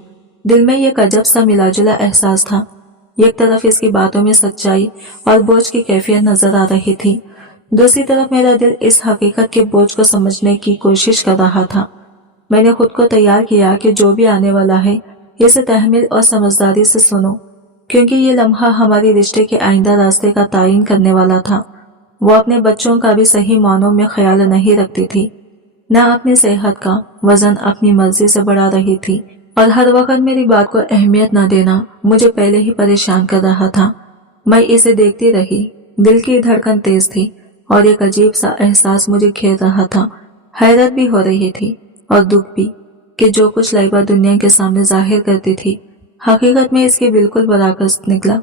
दिल में एक अजब सा मिलाजुला एहसास था। एक तरफ इसकी बातों में सच्चाई और बोझ की कैफियत नजर आ रही थी, दूसरी तरफ मेरा दिल इस हकीकत के बोझ को समझने की कोशिश कर रहा था। मैंने खुद को तैयार किया कि जो भी आने वाला है इसे तहम्मुल और समझदारी से सुनो, क्योंकि ये लम्हा हमारे रिश्ते के आइंदा रास्ते का तायीन करने वाला था। वो अपने बच्चों का भी सही मानों में ख्याल नहीं रखती थी, न अपनी सेहत का। वजन अपनी मर्जी से बढ़ा रही थी और हर वक्त मेरी बात को अहमियत न देना मुझे पहले ही परेशान कर रहा था। मैं इसे देखती रही, दिल की धड़कन तेज थी और एक अजीब सा एहसास मुझे घेर रहा था। हैरत भी हो रही थी और दुख भी कि जो कुछ लाइबा दुनिया के सामने जाहिर करती थी हकीकत में इसके बिल्कुल बरअक्स निकला।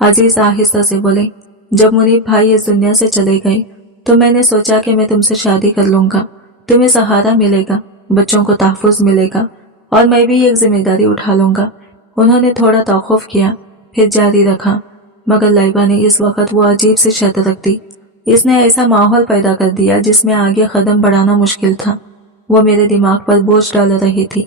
अजीज आहिस्ता से बोले, जब मुनीब भाई इस दुनिया से चले गए तो मैंने सोचा कि मैं तुमसे शादी कर लूंगा, तुम्हें सहारा मिलेगा, बच्चों को तहफ़्फ़ुज़ मिलेगा और मैं भी एक जिम्मेदारी उठा लूंगा। उन्होंने थोड़ा तौक़ुफ़ किया, फिर जारी रखा, मगर लाइबा ने इस वक्त वो अजीब सी शर्त रख दी। इसने ऐसा माहौल पैदा कर दिया जिसमें आगे कदम बढ़ाना मुश्किल था। वो मेरे दिमाग पर बोझ डाल रही थी,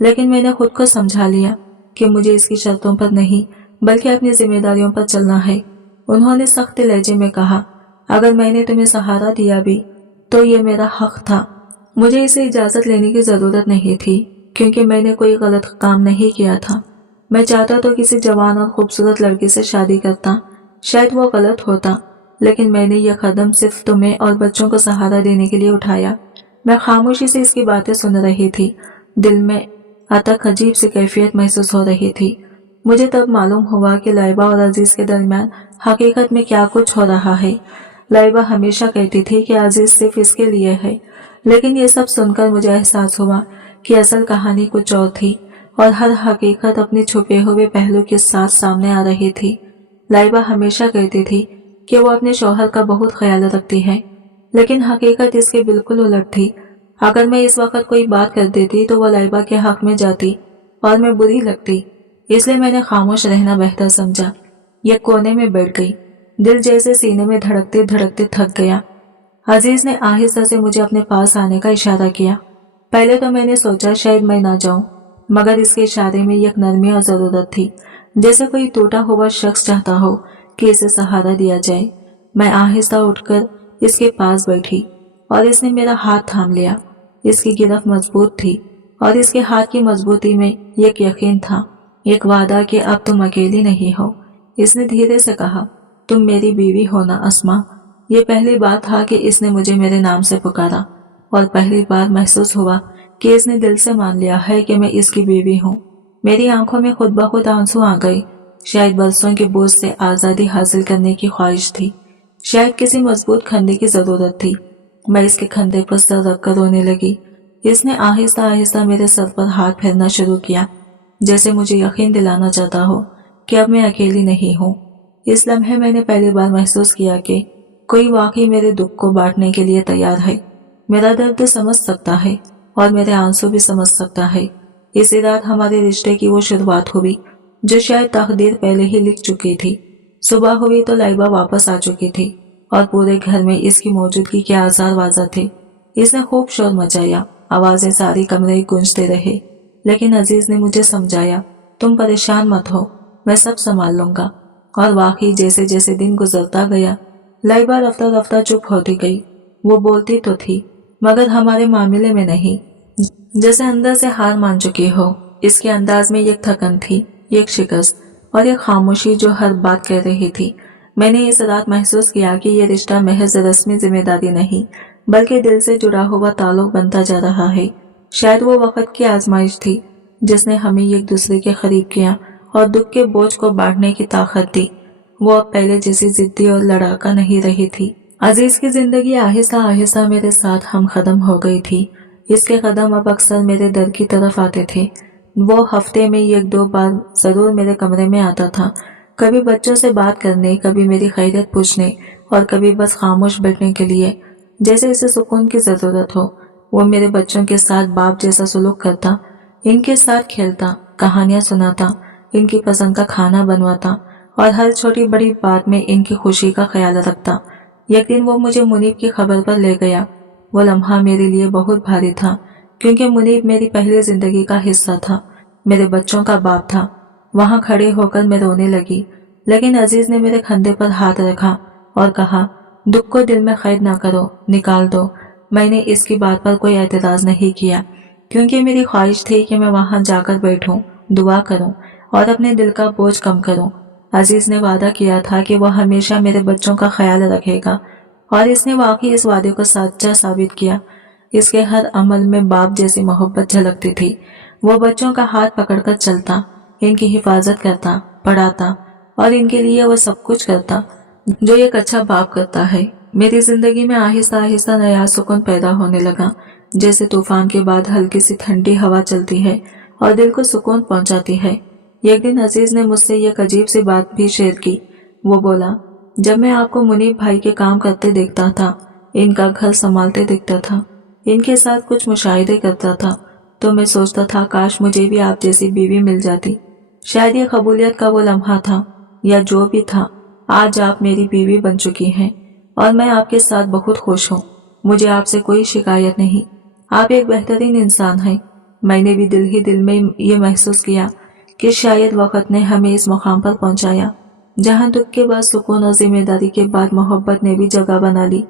लेकिन मैंने खुद को समझा लिया कि मुझे इसकी शर्तों पर नहीं बल्कि अपनी जिम्मेदारियों पर चलना है। उन्होंने सख्त लहजे में कहा, अगर मैंने तुम्हें सहारा दिया भी तो ये मेरा हक था। मुझे इसे इजाजत लेने की जरूरत नहीं थी, क्योंकि मैंने कोई गलत काम नहीं किया था। मैं चाहता तो किसी जवान और खूबसूरत लड़की से शादी करता, शायद वो गलत होता, लेकिन मैंने यह कदम सिर्फ तुम्हें और बच्चों को सहारा देने के लिए उठाया। मैं खामोशी से इसकी बातें सुन रही थी। दिल में अतक अजीब सी कैफियत महसूस हो रही थी। मुझे तब मालूम हुआ कि लाइबा और अजीज के दरमियान हकीकत में क्या कुछ हो रहा है। लाइबा हमेशा कहती थी कि अजीज सिर्फ इसके लिए है, लेकिन ये सब सुनकर मुझे एहसास हुआ कि असल कहानी कुछ और थी और हर हकीकत अपने छुपे हुए पहलू के साथ सामने आ रही थी। लाइबा हमेशा कहती थी कि वो अपने शौहर का बहुत ख्याल रखती है, लेकिन हकीकत इसके बिल्कुल उलट थी। अगर मैं इस वक्त कोई बात कर देती तो वो लाइबा के हक में जाती और मैं बुरी लगती, इसलिए मैंने खामोश रहना बेहतर समझा। ये कोने में बैठ गई, दिल जैसे सीने में धड़कते धड़कते थक गया। अजीज ने आहिस्ता से मुझे अपने पास आने का इशारा किया। पहले तो मैंने सोचा शायद मैं ना जाऊं, मगर इसके इशारे में एक नरमी और जरूरत थी, जैसे कोई टूटा हुआ शख्स चाहता हो कि इसे सहारा दिया जाए। मैं आहिस्ता उठकर इसके पास बैठी और इसने मेरा हाथ थाम लिया। इसकी गिरफ्त मजबूत थी और इसके हाथ की मजबूती में एक यकीन था, एक वादा कि अब तुम अकेली नहीं हो। इसने धीरे से कहा, तुम मेरी बीवी हो ना अस्मा। ये पहली बार था कि इसने मुझे मेरे नाम से पुकारा और पहली बार महसूस हुआ कि इसने दिल से मान लिया है कि मैं इसकी बीवी हूँ। मेरी आंखों में खुद ब खुद आंसू आ गए। शायद बरसों के बोझ से आजादी हासिल करने की ख्वाहिश थी, शायद किसी मजबूत खंडे की जरूरत थी। मैं इसके खंडे पर सर रखकर रोने लगी। इसने आहिस्ता आहिस्ता मेरे सर पर हाथ फेरना शुरू किया, जैसे मुझे यकीन दिलाना चाहता हो कि अब मैं अकेली नहीं हूँ। इस लम्हे मैंने पहली बार महसूस किया कि कोई वाकई मेरे दुख को बांटने के लिए तैयार है। मेरा दर्द समझ सकता है और मेरे आंसू भी समझ सकता है। इसी रात हमारे रिश्ते की वो शुरुआत हुई जो शायद तकदीर पहले ही लिख चुकी थी। सुबह हुई तो लाइबा वापस आ चुकी थी और पूरे घर में इसकी मौजूदगी के आसार वाज़ा थे। इसने खूब शोर मचाया, आवाजें सारी कमरे गूंजते रहे, लेकिन अजीज ने मुझे समझाया, तुम परेशान मत हो, मैं सब संभाल लूंगा। और वाकई जैसे जैसे दिन गुजरता गया लाइबा रफ्ता रफ्ता चुप होती गई। वो बोलती तो थी मगर हमारे मामले में नहीं। जैसे अंदर से हार मान चुकी हो। इसके अंदाज में एक थकन थी, एक शिकस्त और एक खामोशी जो हर बात कह रही थी। मैंने इस रात महसूस किया कि ये रिश्ता महज रस्मी जिम्मेदारी नहीं, बल्कि दिल से जुड़ा हुआ ताल्लुक बनता जा रहा है। शायद वो वक्त की आजमाइश थी जिसने हमें एक दूसरे के करीब किया और दुख के बोझ को बांटने की ताकत दी। वो अब पहले जैसी जिद्दी और लड़ाका नहीं रही थी। अजीज की जिंदगी आहिस्ता आहिस्ता मेरे साथ हम कदम हो गई थी। इसके कदम अब अक्सर मेरे दर की तरफ आते थे। वो हफ्ते में एक दो बार जरूर मेरे कमरे में आता था, कभी बच्चों से बात करने, कभी मेरी खैरियत पूछने और कभी बस खामोश बैठने के लिए, जैसे इसे सुकून की जरूरत हो। वो मेरे बच्चों के साथ बाप जैसा सलूक करता, इनके साथ खेलता, कहानियां सुनाता, इनकी पसंद का खाना बनवाता और हर छोटी बड़ी बात में इनकी खुशी का ख्याल रखता। एक दिन वो मुझे मुनीब की खबर पर ले गया। वो लम्हा मेरे लिए बहुत भारी था, क्योंकि मुनीब मेरी पहली जिंदगी का हिस्सा था, मेरे बच्चों का बाप था। वहां खड़े होकर मैं रोने लगी, लेकिन अजीज ने मेरे कंधे पर हाथ रखा और कहा, दुख को दिल में कैद ना करो, निकाल दो। मैंने इसकी बात पर कोई एतराज नहीं किया, क्योंकि मेरी ख्वाहिश थी कि मैं वहां जाकर बैठूं, दुआ करूं और अपने दिल का बोझ कम करूं। अजीज ने वादा किया था कि वह हमेशा मेरे बच्चों का ख्याल रखेगा, और इसने वाकई इस वादे को सच्चा साबित किया। इसके हर अमल में बाप जैसी मोहब्बत झलकती थी। वो बच्चों का हाथ पकड़कर चलता, इनकी हिफाजत करता, पढ़ाता और इनके लिए वो सब कुछ करता जो एक अच्छा बाप करता है। मेरी जिंदगी में आहिस्ता आहिस्ता नया सुकून पैदा होने लगा, जैसे तूफान के बाद हल्की सी ठंडी हवा चलती है और दिल को सुकून पहुंचाती है। एक दिन अजीज ने मुझसे एक अजीब सी बात भी शेयर की। वो बोला, जब मैं आपको मुनीब भाई के काम करते देखता था, इनका घर संभालते दिखता था, इनके साथ कुछ मुशाहिदे करता था, तो मैं सोचता था काश मुझे भी आप जैसी बीवी मिल जाती। शायद ये कबूलियत का वो लम्हा था, या जो भी था। आज आप मेरी बीवी बन चुकी हैं और मैं आपके साथ बहुत खुश हूँ। मुझे आपसे कोई शिकायत नहीं। आप एक बेहतरीन इंसान हैं। मैंने भी दिल ही दिल में ये महसूस किया कि शायद वक्त ने हमें इस मुकाम पर पहुंचाया, जहां दुख के बाद सुकून और जिम्मेदारी के बाद मोहब्बत ने भी जगह बना ली।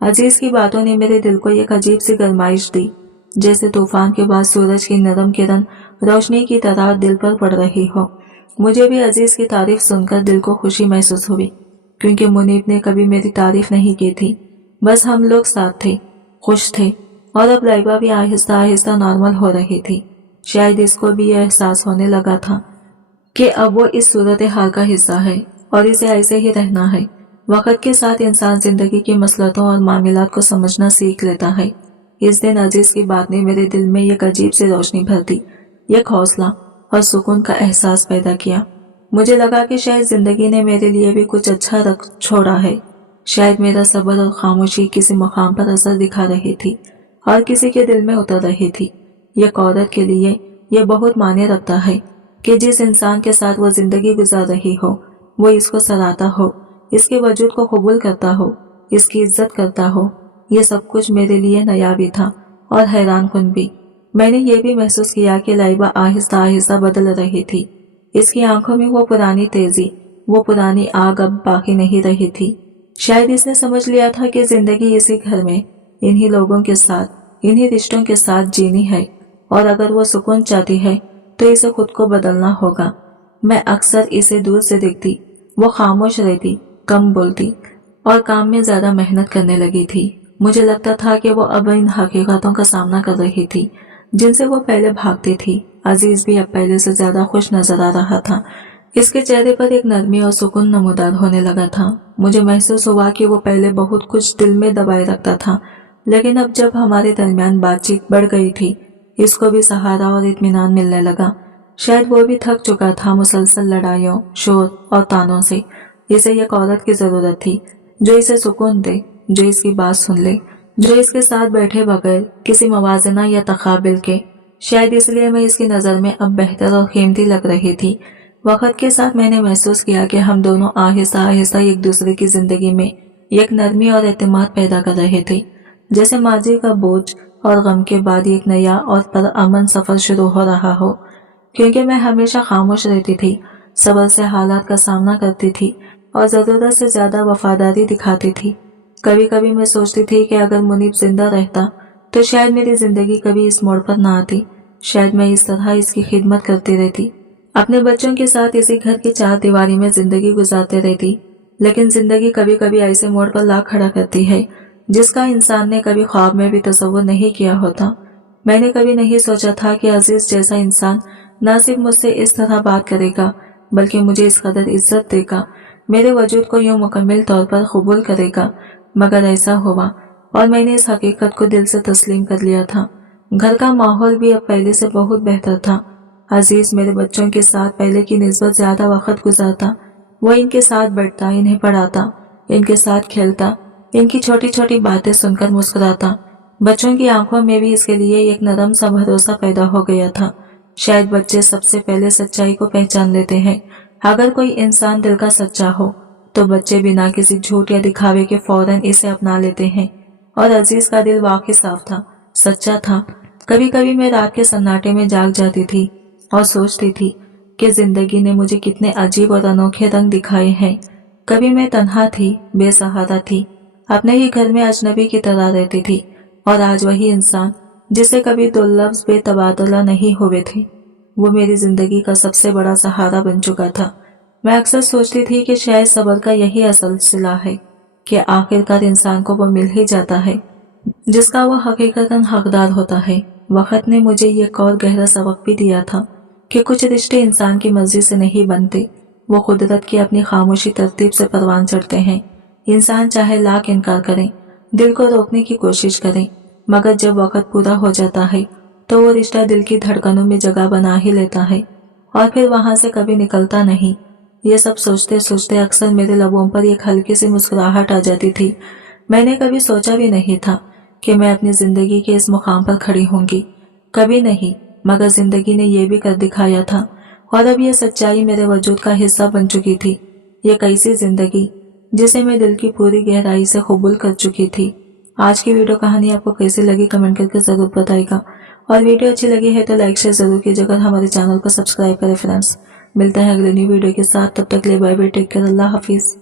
अजीज की बातों ने मेरे दिल को एक अजीब सी गरमाइश दी, जैसे तूफान के बाद सूरज की नरम किरण रोशनी की तरह दिल पर पड़ रही हो। मुझे भी अजीज की तारीफ सुनकर दिल को खुशी महसूस हुई, क्योंकि मुनीब ने कभी मेरी तारीफ नहीं की थी। बस हम लोग साथ थे, खुश थे, और अब लाइबा भी आहिस्ता आहिस्ता नॉर्मल हो रही थी। शायद इसको भी यह एहसास होने लगा था कि अब वो इस सूरत हाल का हिस्सा है और इसे ऐसे ही रहना है। वक्त के साथ इंसान जिंदगी की मसलतों और मामलात को समझना सीख लेता है। इस दिन अजीज की बात ने मेरे दिल में एक अजीब सी रोशनी भर दी, एक हौसला और सुकून का एहसास पैदा किया। मुझे लगा कि शायद जिंदगी ने मेरे लिए भी कुछ अच्छा रख छोड़ा है। शायद मेरा सब्र और खामोशी किसी मुकाम पर असर दिखा रही थी और किसी के दिल में उतर रही थी। एक औरत के लिए यह बहुत मायने रखता है कि जिस इंसान के साथ वो जिंदगी गुजार रही हो, वो इसको सराहता हो, इसके वजूद को कबूल करता हो, इसकी इज्जत करता हो। ये सब कुछ मेरे लिए नया भी था और हैरान कुन भी। मैंने ये भी महसूस किया कि लाइबा आहिस्ता आहिस्ता बदल रही थी। इसकी आंखों में वो पुरानी तेजी, वो पुरानी आग अब बाकी नहीं रही थी। शायद इसने समझ लिया था कि जिंदगी इसी घर में, इन्हीं लोगों के साथ, इन्हीं रिश्तों के साथ जीनी है, और अगर वो सुकून चाहती है तो इसे खुद को बदलना होगा। मैं अक्सर इसे दूर से देखती। वो खामोश रहती, कम बोलती और काम में ज्यादा मेहनत करने लगी थी। मुझे लगता था कि वो अब इन हकीकतों का सामना कर रही थी जिनसे वो पहले भागती थी। अजीज भी अब पहले से ज्यादा खुश नजर आ रहा था। इसके चेहरे पर एक नरमी और सुकून नमूदार होने लगा था। मुझे महसूस हुआ कि वो पहले बहुत कुछ दिल में दबाए रखता था, लेकिन अब जब हमारे दरमियान बातचीत बढ़ गई थी, इसको भी सहारा और इत्मीनान मिलने लगा। शायद वो भी थक चुका था मुसलसल लड़ाइयों, शोर और तानों से। इसे एक औरत की जरूरत थी जो इसे सुकून दे, जो इसकी बात सुन ले, जो इसके साथ बैठे बगैर किसी मवाजना या तकाबिल के। शायद इसलिए मैं इसकी नजर में अब बेहतर और कीमती लग रही थी। वक्त के साथ मैंने महसूस किया कि हम दोनों आहिस्ता आहिस्ता एक दूसरे की जिंदगी में एक नरमी और एतमाद पैदा कर रहे थे, जैसे माजी का बोझ और गम के बाद एक नया और पुरअमन सफर शुरू हो रहा हो। क्योंकि मैं हमेशा खामोश रहती थी, सब्र से हालात का सामना करती थी और जरूरत से ज्यादा वफादारी दिखाती थी। कभी कभी मैं सोचती थी कि अगर मुनीब जिंदा रहता तो शायद मेरी जिंदगी कभी इस मोड़ पर ना आती। शायद मैं इस तरह इसकी खिदमत करती रहती, अपने बच्चों के साथ इसी घर की चार दीवारी में जिंदगी गुजारते रहती। लेकिन जिंदगी कभी कभी ऐसे मोड़ पर ला खड़ा करती है जिसका इंसान ने कभी ख्वाब में भी तसव्वुर नहीं किया होता। मैंने कभी नहीं सोचा था कि अजीज जैसा इंसान न सिर्फ मुझसे इस तरह बात करेगा बल्कि मुझे इस कदर इज्जत देगा, मेरे वजूद को यूं मुकम्मल तौर पर कबूल करेगा। मगर ऐसा हुआ और मैंने इस हकीकत को दिल से तस्लीम कर लिया था। घर का माहौल भी अब पहले से बहुत बेहतर था। अजीज मेरे बच्चों के साथ पहले की निस्बत ज्यादा वक्त गुजारता। वो इनके साथ बैठता, इन्हें पढ़ाता, इनके साथ खेलता, इनकी छोटी छोटी बातें सुनकर मुस्कुराता। बच्चों की आंखों में भी इसके लिए एक नरम सा भरोसा पैदा हो गया था। शायद बच्चे सबसे पहले सच्चाई को पहचान लेते हैं। अगर कोई इंसान दिल का सच्चा हो तो बच्चे बिना किसी झूठ या दिखावे के फौरन इसे अपना लेते हैं। और अजीज का दिल वाकई साफ था, सच्चा था। कभी कभी मैं रात के सन्नाटे में जाग जाती थी और सोचती थी कि जिंदगी ने मुझे कितने अजीब और अनोखे रंग दिखाए हैं। कभी मैं तन्हा थी, बेसहारा थी, अपने ही घर में अजनबी की तरह रहती थी। और आज वही इंसान जिसे कभी दो लफ्ज बेतबादला नहीं हुए थे, वो मेरी जिंदगी का सबसे बड़ा सहारा बन चुका था। मैं अक्सर सोचती थी कि शायद सब्र का यही असल सिला है कि आखिरकार इंसान को वो मिल ही जाता है जिसका वो हकीकतन हकदार होता है। वक्त ने मुझे एक और गहरा सबक भी दिया था कि कुछ रिश्ते इंसान की मर्जी से नहीं बनते, वो कुदरत की अपनी खामोशी तरतीब से परवान चढ़ते हैं। इंसान चाहे लाख इनकार करे, दिल को रोकने की कोशिश करे, मगर जब वक्त पूरा हो जाता है तो वो रिश्ता दिल की धड़कनों में जगह बना ही लेता है और फिर वहां से कभी निकलता नहीं। ये सब सोचते सोचते अक्सर मेरे लबों पर एक हल्की सी मुस्कुराहट आ जाती थी। मैंने कभी सोचा भी नहीं था कि मैं अपनी जिंदगी के इस मुकाम पर खड़ी होंगी, कभी नहीं, मगर जिंदगी ने यह भी कर दिखाया था। और अब यह सच्चाई मेरे वजूद का हिस्सा बन चुकी थी। ये कैसी जिंदगी जिसे मैं दिल की पूरी गहराई से कबूल कर चुकी थी। आज की वीडियो कहानी आपको कैसी लगी कमेंट करके जरूर बताइएगा। और वीडियो अच्छी लगी है तो लाइक शेयर जरूर कीजिएगा, हमारे चैनल को सब्सक्राइब करें फ्रेंड्स। मिलते हैं अगले न्यू वीडियो के साथ, तब तक के लिए बाय बाय, टेक केयर, अल्लाह हाफिज।